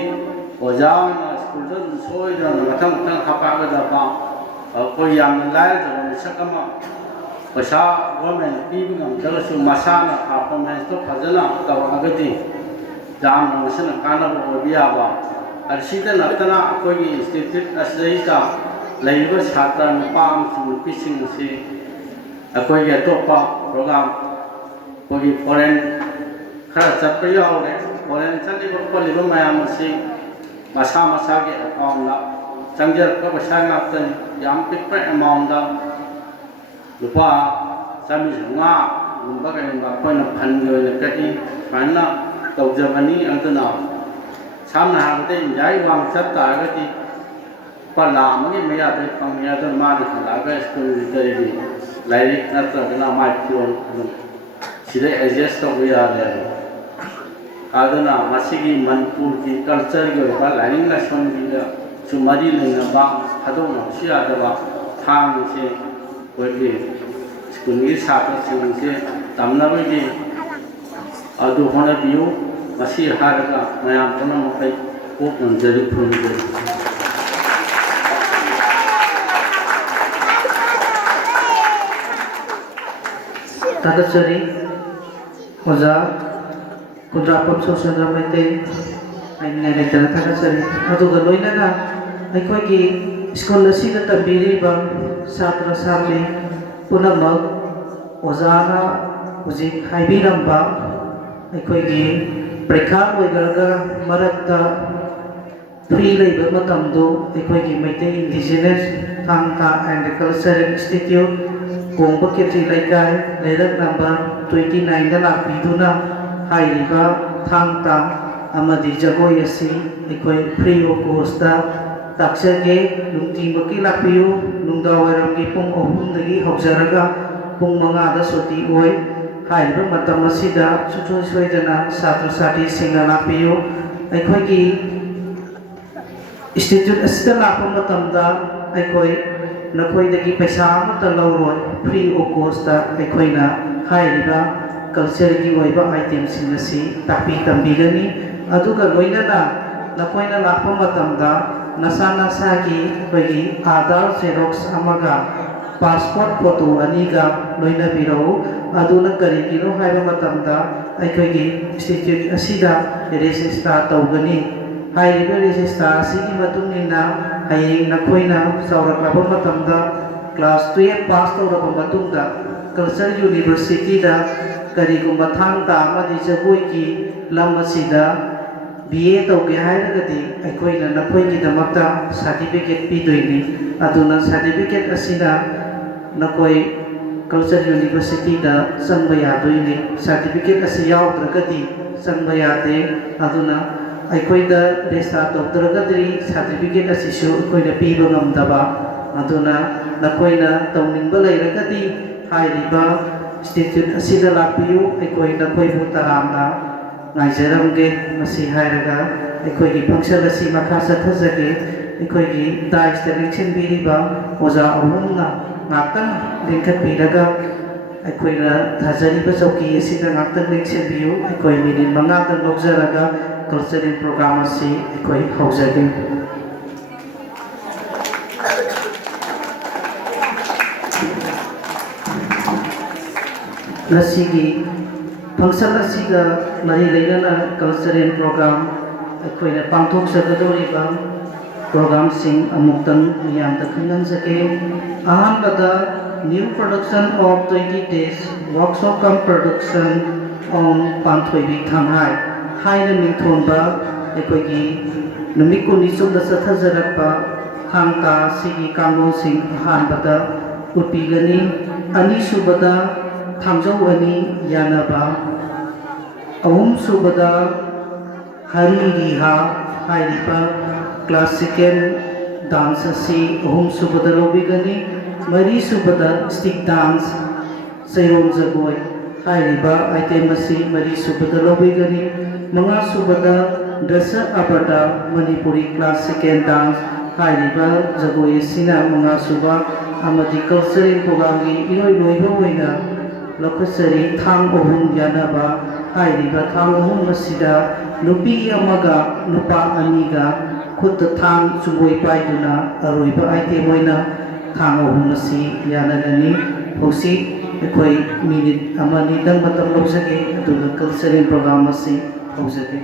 ꯑꯣꯖꯥ ꯑꯣꯏꯅ ꯁ꯭ꯀꯨꯜꯗ ꯑꯗꯨꯝ ꯁꯣꯏꯗꯅ ꯃꯊꯪ ꯃꯊꯪ ꯍꯥꯞꯄꯛꯑꯒꯗꯕ ꯑꯩꯈꯣꯏ ꯌꯥꯝꯅ ꯂꯥꯏꯔꯖꯕ ꯃꯤꯁꯛ ꯑꯃ ꯄꯩꯁా ꯒꯣꯔꯃꯦꯟꯅ ꯄꯤꯕ ꯉꯝꯗ꯭ꯔꯒꯁꯨ ꯃꯁꯥꯅ ꯄꯔꯐꯣꯔꯃꯦꯟꯁꯇꯣ ꯐꯖꯅ ꯇꯧꯔꯛꯑꯒꯗꯤ ꯌꯥꯝꯅ ꯃꯁꯤꯅ ꯀꯥꯟꯅꯕ ꯑꯣꯏꯕ ꯌꯥꯕ ꯑꯁꯤꯗ ꯅꯠꯇꯅ ꯑꯩꯈꯣꯏꯒꯤ ꯏꯟꯁꯇꯤꯇ꯭ꯌꯨꯠ ꯑꯁꯤꯗꯩꯗ ꯂꯩꯔꯤꯕ ꯁꯥꯇ꯭ꯔ ꯅꯨꯄꯥ ꯑꯃꯁꯨꯡ ꯅꯨꯄꯤꯁꯤꯡ ꯑꯁꯤ ꯑꯩꯈꯣꯏꯒꯤ ꯑꯇꯣꯞꯄ ꯄ꯭ꯔꯣꯒ꯭ꯔꯥꯝ ꯑꯩꯈꯣꯏꯒꯤ ꯐꯣꯔꯦꯟ ꯈꯔ ꯆꯠꯄ ꯌꯥꯎꯔꯦ ꯐꯣꯔꯦꯟ ꯆꯠꯂꯤꯕ ꯈꯣꯠꯂꯤꯕ ꯃꯌꯥꯝ ꯑꯁꯤ ꯃꯁꯥ ꯃꯁꯥꯒꯤ ꯑꯦꯀꯥꯎꯟꯗ ꯆꯪꯖꯔꯛꯄ ꯄꯩꯁꯥ ꯉꯥꯛꯇꯅꯤ ꯌꯥꯝ ꯄꯤꯛꯄ ꯑꯦꯃꯥꯎꯟꯗ ꯂꯨꯄꯥ 1,500 ꯀꯩꯒꯨꯝꯕ ꯑꯩꯈꯣꯏꯅ ꯐꯟꯒꯤ ꯑꯣꯏꯅ ꯀꯛꯏ ꯁꯨꯃꯥꯏꯅ ꯇꯧꯖꯕꯅꯤ ꯑꯗꯨꯅ ꯁꯝꯅ ꯍꯥꯏꯔꯕꯗ ꯏꯟꯗꯤꯌꯥꯒꯤ ꯋꯥꯡ ꯆꯠ ꯇꯥꯔꯒꯗꯤ ꯂꯨꯄꯥ 1,00,000 ꯃꯌꯥꯗ ꯐꯪꯉꯤ ꯑꯗꯨꯅ ꯃꯥꯅ ꯍꯜꯂꯛꯑꯒ ꯁ꯭ꯀꯨꯜꯒꯤ ꯀꯔꯤꯒꯤ ꯂꯥꯏꯔꯤꯛ ꯅꯠꯇ꯭ꯔꯒꯅ ꯃꯥꯏ ꯐꯤꯔꯣꯜ ꯑꯗꯨꯝ ꯁꯤꯗ ꯑꯦꯗꯖꯁ ꯇꯧꯕ ꯌꯥꯔꯦꯕ ꯑꯗꯨꯅ ꯃꯁꯤꯒꯤ ꯃꯅꯤꯄꯨꯔꯒꯤ ꯀꯜꯆꯔꯒꯤ ꯑꯣꯏꯕ ꯂꯥꯏꯅꯤꯡ ꯂꯥꯏꯁꯣꯟꯒꯤꯒꯁꯨ ꯃꯔꯤ ꯂꯩꯅꯕ ꯊꯥꯗꯣꯛꯅꯕꯁꯨ ꯌꯥꯗꯕ ꯊꯥꯡꯁꯦ ꯑꯩꯈꯣꯏꯒꯤ ꯁ꯭ꯀꯨꯜꯒꯤ ꯁꯥꯇ꯭ꯔꯁꯤꯡꯁꯦ ꯇꯝꯅꯕꯒꯤ ꯑꯗꯨ ꯍꯣꯠꯅꯕꯤꯌꯨ ꯃꯁꯤ ꯍꯥꯏꯔꯒ ꯃꯌꯥꯝ ꯄꯨꯝꯅꯃꯛ ꯑꯩ ꯀꯣꯛ ꯅꯝꯖꯔꯤ ꯈꯨꯔꯨꯝꯖꯔꯤ ꯊꯥꯒꯠꯆꯔꯤ ꯑꯣꯖꯥ ꯀꯨꯟꯗ꯭ꯔꯥꯄꯝ ꯁꯣꯁꯦꯟꯗ꯭ꯔ ꯃꯩꯇꯩ ꯍꯥꯏꯅꯤꯡꯉꯥꯏ ꯂꯩꯇꯅ ꯊꯥꯒꯠꯆꯔꯤ ꯑꯗꯨꯒ ꯂꯣꯏꯅꯅ ꯑꯩꯈꯣꯏꯒꯤ ꯁ꯭ꯀꯨꯜ ꯑꯁꯤꯗ ꯇꯝꯕꯤꯔꯤꯕ ꯁꯥꯇ꯭ꯔ ꯁꯥꯇ꯭ꯔꯤ ꯄꯨꯝꯅꯃꯛ ꯑꯣꯖꯥꯅ ꯍꯧꯖꯤꯛ ꯍꯥꯏꯕꯤꯔꯝꯕ ꯑꯩꯈꯣꯏꯒꯤ ꯄꯔꯤꯈꯥ ꯂꯣꯏꯈ꯭ꯔꯒ ꯃꯔꯛꯇ ꯐ꯭ꯔꯤ ꯂꯩꯕ ꯃꯇꯝꯗꯨ ꯑꯩꯈꯣꯏꯒꯤ ꯃꯩꯇꯩ ꯏꯟꯗꯤꯖꯤꯅꯁ ꯊꯥꯡ ꯇꯥ ꯑꯦꯟड ꯀꯜꯆꯔꯦꯜ ꯏꯟꯁꯇꯤꯇ꯭ꯌꯨꯠ ꯀꯣꯡꯕ ꯈꯦꯇ꯭ꯔꯤ ꯂꯩꯀꯥꯏ ꯂꯩꯔꯛ ꯅꯝꯕꯔ 29ꯗ ꯂꯥꯛꯄꯤꯗꯨꯅ ꯍꯥꯏꯔꯤꯕ ꯊꯥꯡ ꯇꯥ ꯑꯃꯗꯤ ꯖꯒꯣꯏ ꯑꯁꯤ ꯑꯩꯈꯣই ꯐ꯭ꯔꯤ ꯑꯣꯐ ꯀꯣꯁꯇ ꯇꯥꯛꯆꯒꯦ ꯅꯨꯡꯇꯤꯃꯛꯀꯤ ꯂꯥꯛꯄꯤꯌꯨ ꯅꯨꯡꯗꯥꯡꯋꯥꯏꯔꯝꯒꯤ ꯄꯨꯡ 3ꯗꯒꯤ ꯍꯧꯖꯔꯒ ꯄꯨꯡ 5ꯗ ꯁꯨꯇꯤ ꯑꯣꯏ ꯍꯥꯏꯔꯤꯕ ꯃꯇꯝ ꯑꯁꯤꯗ ꯁꯨꯡꯁꯣꯏ ꯁꯣꯏꯗꯅ ꯁꯥꯇ꯭ꯔ ꯁꯥꯇ꯭ꯔꯤꯁꯤꯡꯅ ꯂꯥꯛꯄꯤꯌꯨ ꯑꯩꯈꯣꯏꯒꯤ ꯏꯟꯁꯇꯤꯇ꯭ꯌꯨꯠ ꯑꯁꯤꯗ ꯂꯥꯛꯄ ꯃꯇꯝꯗ ꯑꯩꯈꯣꯏ ꯅꯈꯣꯏꯗꯒꯤ ꯄꯩꯁꯥ ꯑꯃꯠꯇ ꯂꯧꯔꯣꯏ ꯐ꯭ꯔꯤ ꯑꯣꯐ ꯀꯣꯁꯇ ꯑꯩꯈꯣꯏꯅ ꯍꯥꯏꯔꯤꯕ ꯀꯜꯆꯔꯒꯤ ꯑꯣꯏꯕ ꯑꯥꯏꯇꯦꯝꯁꯤꯡ ꯑꯁꯤ ꯇꯥꯛꯄꯤ ꯇꯝꯕꯤꯒꯅꯤ ꯑꯗꯨꯒ ꯂꯣꯏꯅꯅ ꯅꯈꯣꯏꯅ ꯂꯥꯛꯄ ꯃꯇꯝꯗ ꯅꯁꯥ ꯅꯁꯥꯒꯤ ꯑꯩꯈꯣꯏꯒꯤ ꯑꯥꯙꯥꯔ ꯖꯦꯔꯣꯛꯁ ꯑꯃꯒ ꯄꯥꯁꯄꯣꯔꯠ ꯐꯣꯇꯣ 2ꯒ ꯂꯣꯏꯅꯕꯤꯔꯛꯎ ꯑꯗꯨꯅ ꯀꯔꯤꯒꯤꯅꯣ ꯍꯥꯏꯕ ꯃꯇꯝꯗ ꯑꯩꯈꯣꯏꯒꯤ ꯏꯟꯁꯇꯤꯇ꯭ꯌꯨꯠ ꯑꯁꯤꯗ ꯔꯦꯖꯤꯁꯇꯥꯔ ꯇꯧꯒꯅꯤ ꯍꯥꯏꯔꯤꯕ ꯔꯦꯖꯤꯁꯇꯥꯔ ꯑꯁꯤꯒꯤ ꯃꯇꯨꯡ ꯏꯟꯅ ꯍꯌꯦꯡ ꯅꯈꯣꯏꯅ ꯆꯥꯎꯔꯛꯂꯕ ꯃꯇꯝꯗ ꯀ꯭ꯂꯥꯁ 12 ꯄꯥꯁ ꯇꯧꯔꯕ ꯃꯇꯨꯡꯗ ꯀꯜꯆꯔ ꯌꯨꯅꯤꯚꯔꯁꯤꯇꯤꯗ ꯀꯔꯤꯒꯨꯝꯕ ꯊꯥꯡ ꯇꯥ ꯑꯃꯗꯤ ꯖꯒꯣꯏꯒꯤ ꯂꯝ ꯑꯁꯤꯗ BA ꯇꯧꯒꯦ ꯍꯥꯏꯔꯒꯗꯤ ꯑꯩꯈꯣꯏꯅ ꯅꯈꯣꯏꯒꯤꯗꯃꯛꯇ ꯁꯥꯔꯇꯤꯐꯤꯀꯦꯠ ꯄꯤꯗꯣꯏꯅꯤ ꯑꯗꯨꯅ ꯁꯥꯔꯇꯤꯐꯤꯀꯦꯠ ꯑꯁꯤꯅ ꯅꯈꯣꯏ कल्चरल यूनिवर्सिटी दा संग यादोइने सर्टिफिकेट असे यावद्रगदी संग यादे अदुना अखोइदा रेस्टा तौद्रगदरी सर्टिफिकेट असिसु अखोइदा पीबा ngamdaba अदुना नखोइना तौनिंबा लैरगदी हाइरिबा इंस्टीट्यूट असिदा लापियु अखोइ नखोइबु तरामना नाइजरमगे मसी हाइरगा अखोइगी फंक्शन असि मखा चथजगे अखोइगी दाइस लेंशन बिरिबा ओजा अहुमना नातन लिंखत बिरगा अखोइना थाजरिबा चौकी असिदा नातन लेंशन बियु अखोइ मिनिट मंगादा लोकजरगा कल्चरल प्रोग्राम असि अखोइ हौजगे नसीगी फंक्शन असिगा मरी लेना कल्चरल प्रोग्राम अखोइना पांथोक सगदोरिबा प्रोग्राम सिंह अमुक्तन मियाम तखनन सके अहमदा new production of 20 days workshop cum production on Panthoibi थांहाय हाइना मिंथोनबा अखोइगी नुमिको निसुम सथजरपा खांता सिगी कामो सिंह अहमदा उपिगनी अनिसुबदा थामजौ अनि यानबा अहुम सुबदा हरिरिहा हाइरिबा क्लासिकल डांस असी अहुम सुबदा लोबिगनी मरी सुबदा स्टिक डांस सैरोम जगोय हाइरिबा आइटेम असी मरी सुबदा लोबिगनी मंगा सुबदा दस अबदा मणिपुरी क्लासिकल डांस हाइरिबा जगोय सिना मंगा सुबा अमदी कल्चरल प्रोग्राम की इरोय लोइबो होइना लखसरी थांग अहुम यानबा हाइरिबा थांग अहुम मसिदा नुपी अमगा नुपा अनिगा खुद थांग चुबोय पाइदुना अरोइबा आइटेम होइना थांग अहुम मसि यानननी होसी अखोइ मिनिट अमनि दंग मतम लौजगे अदुगा कल्चरल प्रोग्राम मसि हौजगे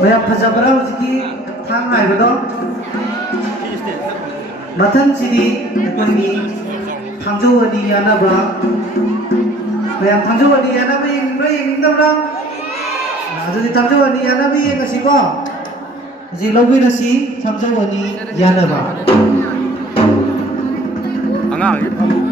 ꯃꯌꯥꯝ ꯐꯖꯕ꯭ꯔꯥ ꯍꯧꯖꯤꯛꯀꯤ ꯊꯥꯡ ꯍꯥꯏꯕꯗꯣ ꯃꯊꯪꯁꯤꯗꯤ ꯑꯩꯈꯣꯏꯒꯤ ꯊꯥꯡꯖꯧ ꯑꯅꯤ ꯌꯥꯅꯕ ꯃꯌꯥꯝ ꯊꯥꯡꯖꯧ ꯑꯅꯤ ꯌꯥꯅꯕ ꯌꯦꯡꯅꯤꯡꯕ꯭ꯔꯥ ꯌꯦꯡꯅꯤꯡꯗꯕ꯭ꯔꯥ ꯑꯗꯨꯗꯤ ꯊꯥꯡꯖꯧ ꯑꯅꯤ ꯌꯥꯅꯕ ꯌꯦꯡꯉꯁꯤꯀꯣ ꯍꯧꯖꯤꯛ ꯂꯧꯕꯤꯔꯁꯤ ꯊꯥꯡꯖꯧ ꯑꯅꯤ ꯌꯥꯅꯕ ꯑꯉꯥꯡꯒꯤ ꯐꯃꯨꯡ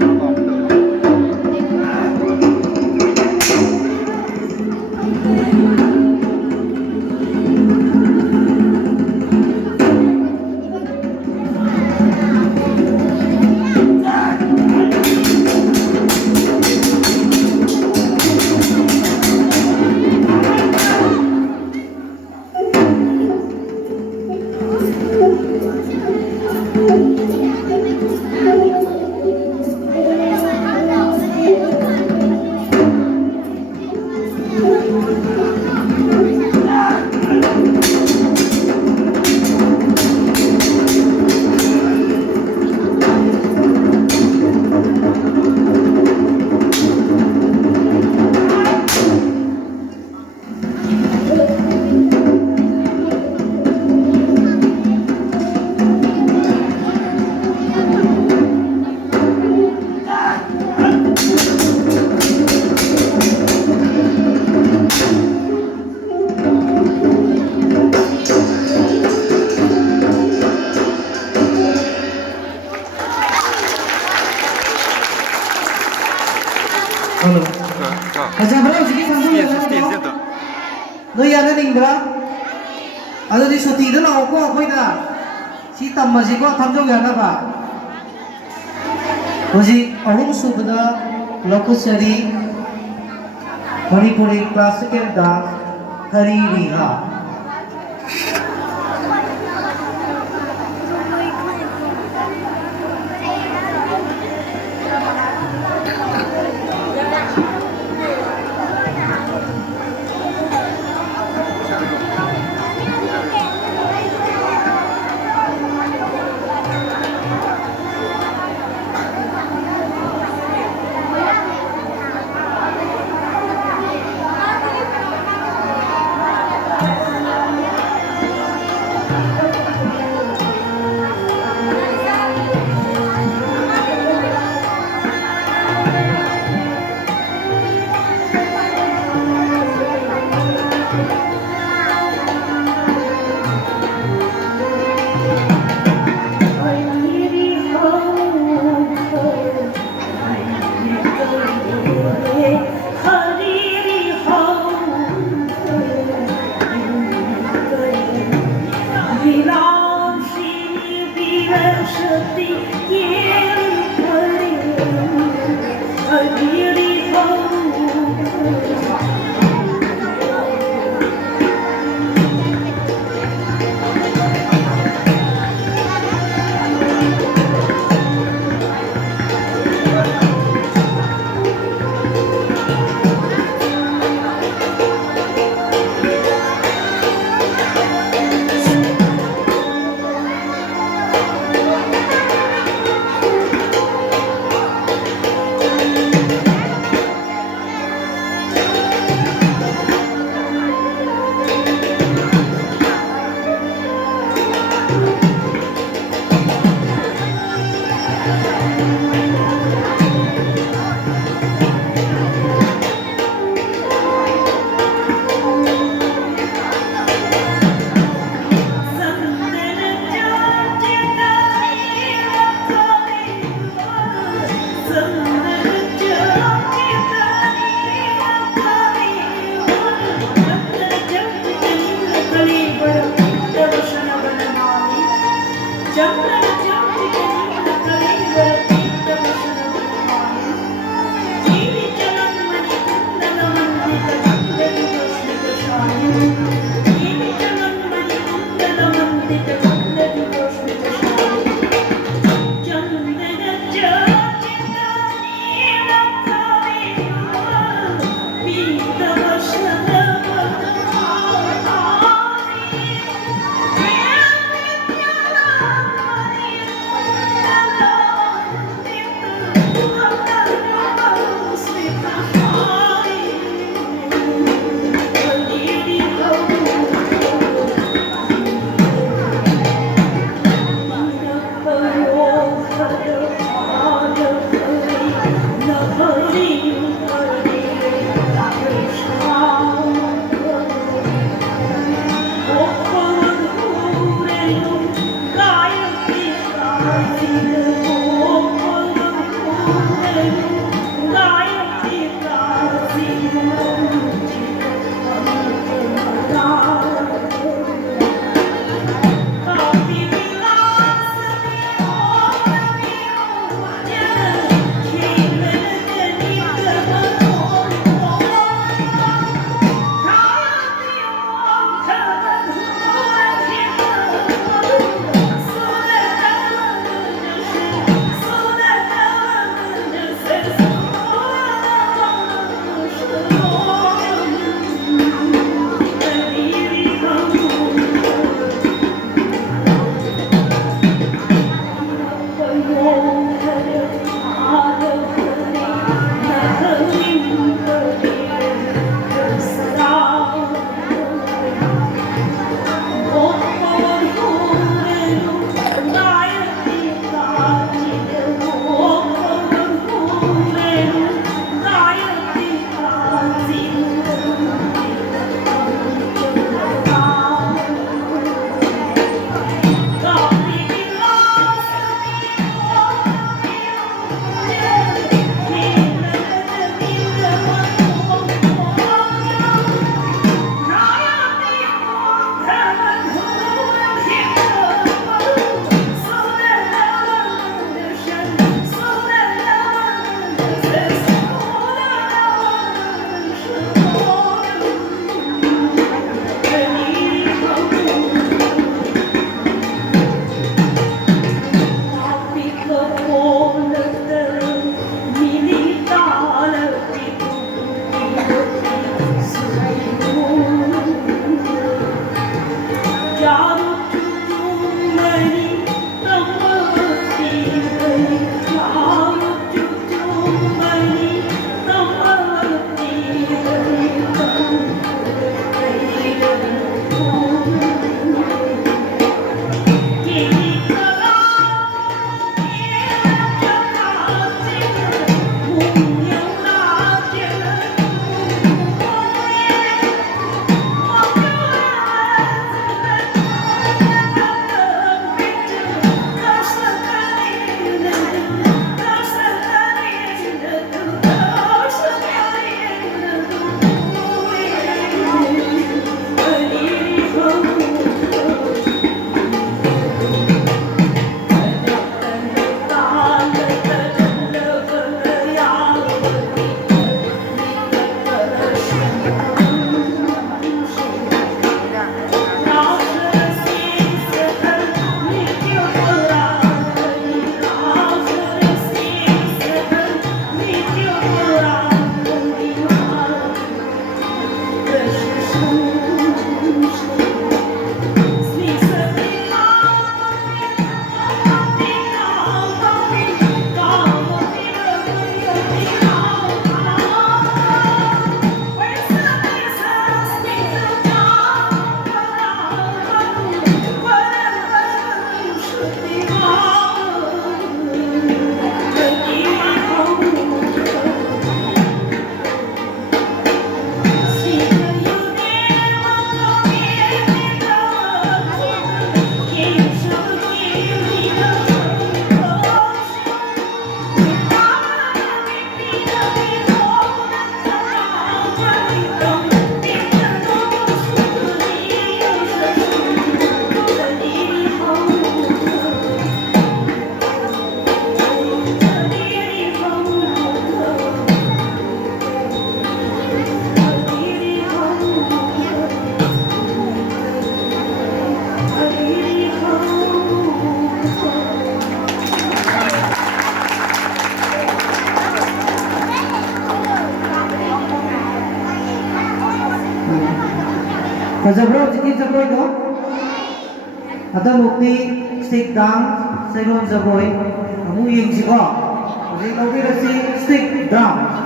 ꯐꯖꯕ꯭ꯔꯥ ꯍꯧꯖꯤꯛꯀꯤ ꯊꯥꯡꯖꯧ ꯌꯥꯅꯕꯗꯣ ꯅꯣꯏ ꯌꯥꯅꯅꯤꯡꯕ꯭ꯔꯥ ꯑꯗꯨꯗꯤ ꯁꯨꯇꯤꯗ ꯂꯥꯛꯑꯣꯀꯣ ꯑꯩꯈꯣꯏꯗ ꯁꯤ ꯇꯝꯃꯁꯤꯀꯣ ꯊꯥꯡꯖꯧ ꯌꯥꯅꯕ ꯍꯧꯖꯤꯛ ꯑꯍꯨꯝ ꯁꯨꯕꯗ ꯂꯧꯈꯠꯆꯔꯤ ꯃꯅꯤꯄꯨꯔꯤ ꯀ꯭ꯂꯥꯁꯤꯀꯦꯜ ꯗꯥꯟꯁ ꯍꯔꯤ ꯔꯤꯍꯥ फजब्रो जिकी जबोई दो अदा मुक्ति स्टिक डांस सेलोन जबोई अमु यिंगजिगो जी नोबिरसी स्टिक डांस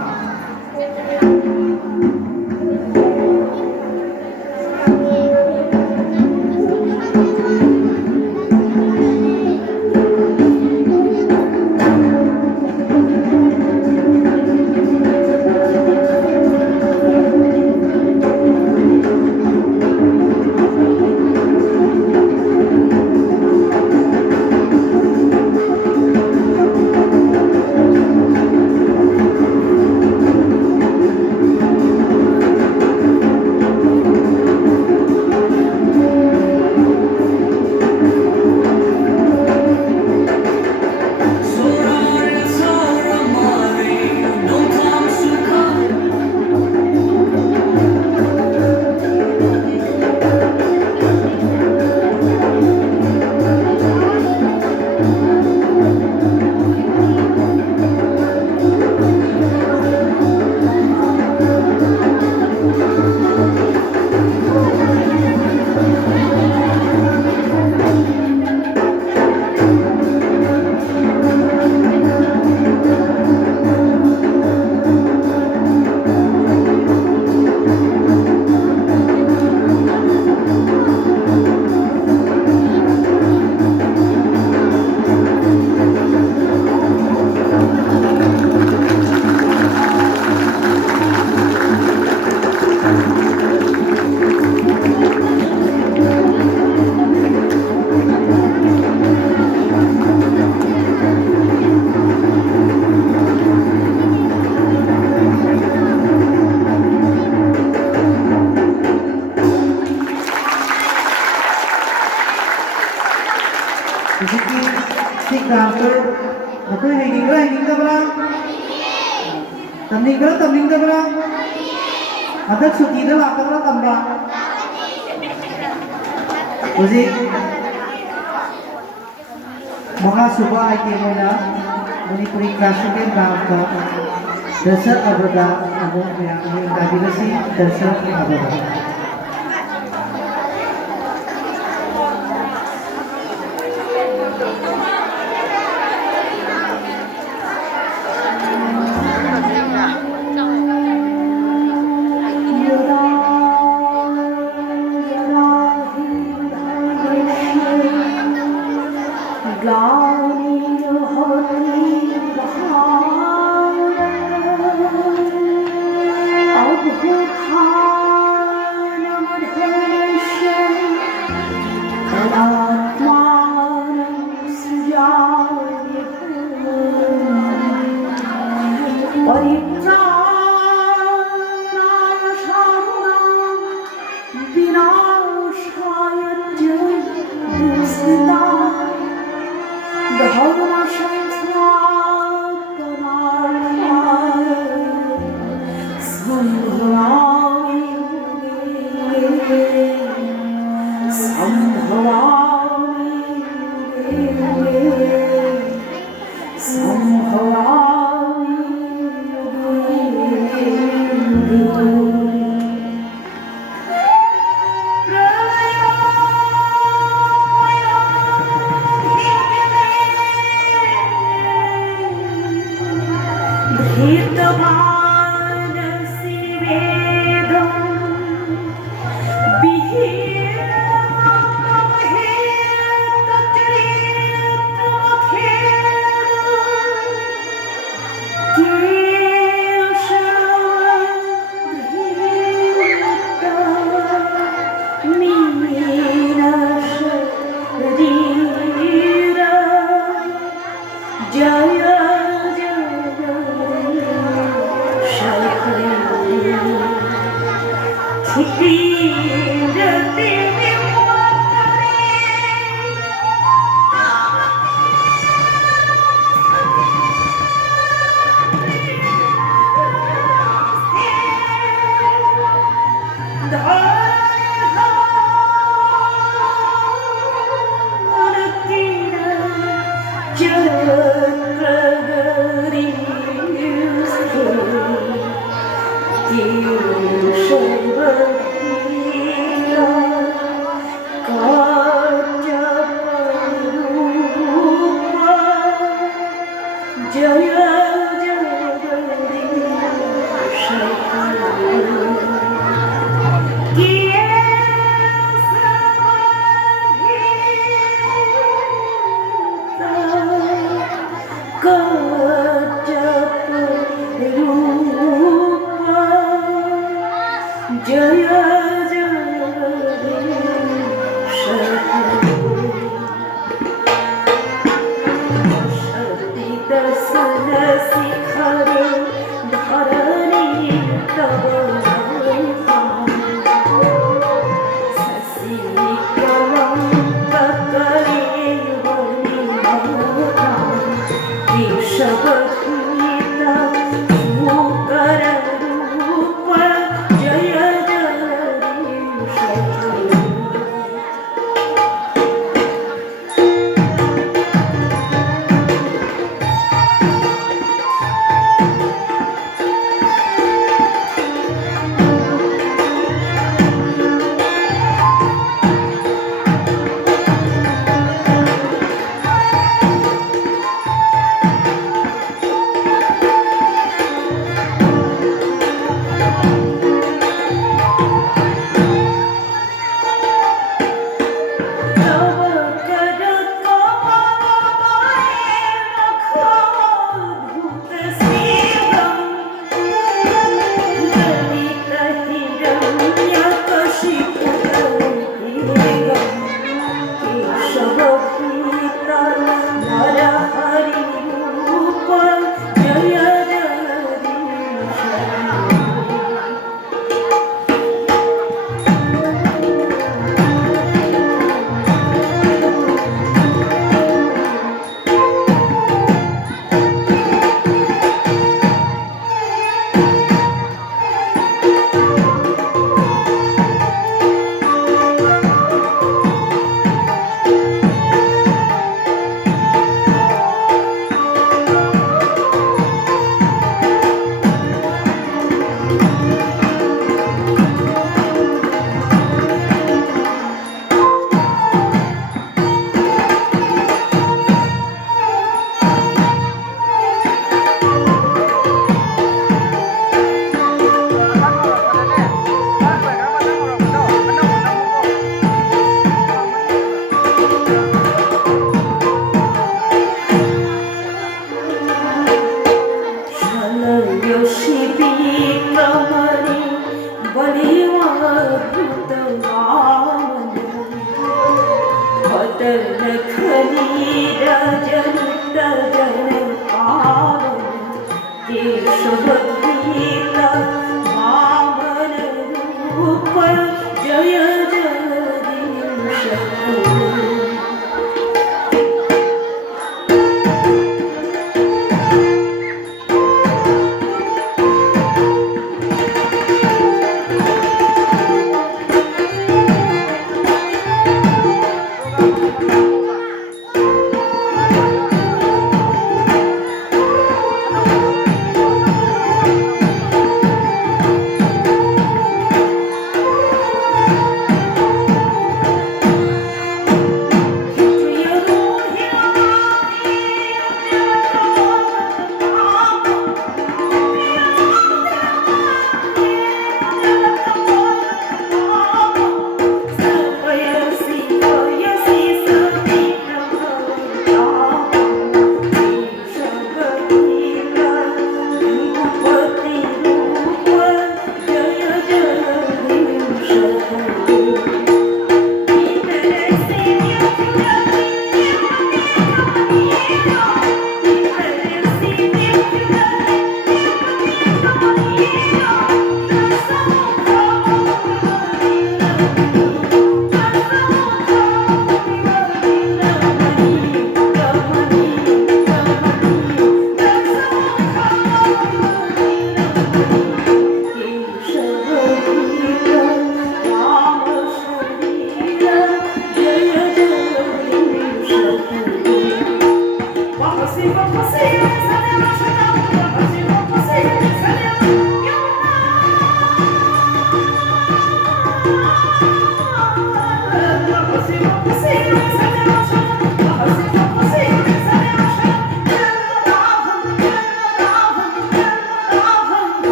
क्लास नखोई हैनिंगब्रा तमनिंगब्रा हदक सुटीदा लाकब्रा तंबा उजी महासुबा आइटेम होना मणिपुरी क्लासिकल गान का दशरथ अबदा अबों में आदिवासी दशरथ अबदा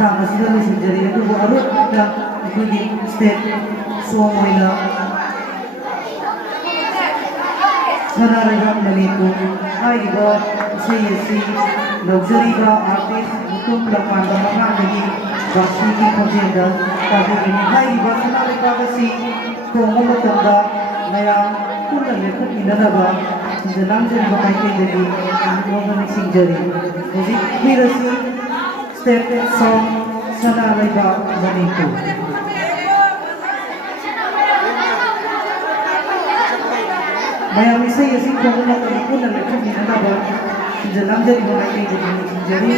ꯃꯇꯥꯡ ꯑꯁꯤꯗ ꯂꯣꯏꯁꯤꯟꯖꯔꯤ ꯑꯗꯨꯕꯨ ꯑꯔꯣꯏꯕꯗ ꯑꯩꯈꯣꯏꯒꯤ ꯁ꯭ꯇꯦꯠ ꯁꯣꯡ ꯑꯣꯏꯅ ꯁꯅꯥꯔꯩꯕꯥꯛ ꯃꯅꯤꯄꯨꯔ ꯍꯥꯏꯔꯤꯕ ꯏꯁꯩ ꯑꯁꯤ ꯂꯧꯖꯔꯤꯕ ꯑꯥꯔꯇꯤꯁ ꯃꯨꯇꯨꯝ ꯂꯝꯃꯥꯟꯕ ꯃꯉꯥꯡꯗꯒꯤ ꯕꯥꯁꯤꯒꯤ ꯈꯣꯟꯖꯦꯜꯗ ꯇꯥꯕꯤꯒꯅꯤ ꯍꯥꯏꯔꯤꯕ ꯁꯅꯥꯔꯩꯕꯥꯛ ꯑꯁꯤ ꯈꯣꯡꯕ ꯃꯇꯝꯗ ꯃꯌꯥꯝ ꯄꯨꯟꯅ ꯂꯦꯞꯈꯠꯃꯤꯟꯅꯅꯕ ꯁꯤꯡꯖ ꯂꯥꯡꯖꯔꯤꯕ ꯃꯥꯏꯀꯩꯗꯒꯤ ꯑꯃꯨꯛ ꯅꯤꯡꯁꯤꯡꯖꯔꯤ ꯍꯧꯖꯤꯛ ꯄꯤꯔꯁꯤ ꯁ꯭ꯇꯦꯠ ꯁꯣꯡ ꯁꯅꯥꯔꯩꯕꯥꯛ ꯃꯅꯤꯄꯨꯔ ꯃꯌꯥꯝ ꯏꯁꯩ ꯑꯁꯤ ꯈꯣꯡꯕ ꯃꯇꯝꯗ ꯄꯨꯟꯅ ꯂꯦꯞꯈꯠꯃꯤꯟꯅꯅꯕ ꯁꯤꯡꯖ ꯂꯥꯡꯖꯔꯤꯕ ꯃꯥꯏꯀꯩꯗꯒꯤ ꯅꯤꯡꯁꯤꯡꯖꯔꯤ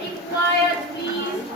Keep quiet, please.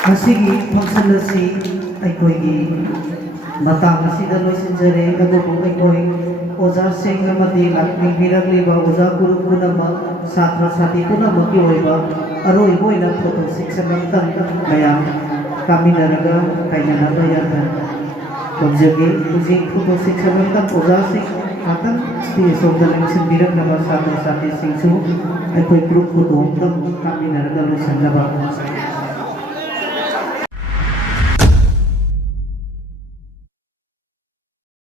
ꯉꯁꯤꯒꯤ ꯐꯪꯁꯟ ꯑꯁꯤ ꯑꯩꯈꯣꯏꯒꯤ ꯃꯇꯥꯡ ꯑꯁꯤꯗ ꯂꯣꯏꯁꯤꯟꯖꯔꯦ ꯑꯗꯨꯕꯨ ꯑꯩꯈꯣꯏ ꯑꯣꯖꯥꯁꯤꯡ ꯑꯃꯗꯤ ꯂꯥꯛꯄꯤꯔꯛꯂꯤꯕ ꯑꯣꯖꯥ ꯒꯨꯔꯨ ꯄꯨꯝꯅꯃꯛ ꯁꯥꯇ꯭ꯔ ꯁꯥꯇ꯭ꯔꯤ ꯄꯨꯝꯅꯃꯛꯀꯤ ꯑꯣꯏꯕ ꯑꯔꯣꯏꯕ ꯑꯣꯏꯅ ꯐꯣꯇꯣ ꯁꯦꯛꯁꯟ ꯑꯃꯇꯪ ꯃꯌꯥꯝ ꯀꯥꯃꯤꯟꯅꯔꯒ ꯀꯥꯏꯅꯅꯕ ꯌꯥꯝꯅ ꯇꯧꯖꯒꯦ ꯍꯧꯖꯤꯛ ꯐꯣꯇꯣ ꯁꯦꯛꯁꯟ ꯑꯃꯇꯪ ꯑꯣꯖꯥꯁꯤꯡ ꯉꯥꯛꯇꯪ ꯁ꯭ꯇꯦꯖ ꯁꯣꯝꯗ ꯂꯦꯡꯁꯤꯟꯕꯤꯔꯛꯅꯕ ꯁꯥꯇ꯭ꯔ ꯁꯥꯇ꯭ꯔꯤꯁꯤꯡꯁꯨ ꯑꯩꯈꯣꯏ ꯒ꯭ꯔꯨꯞ ꯐꯣꯇꯣ ꯑꯃꯇꯪ ꯀꯥꯃꯤꯟꯅꯔꯒ ꯂꯣꯏꯁꯤꯟꯅꯕ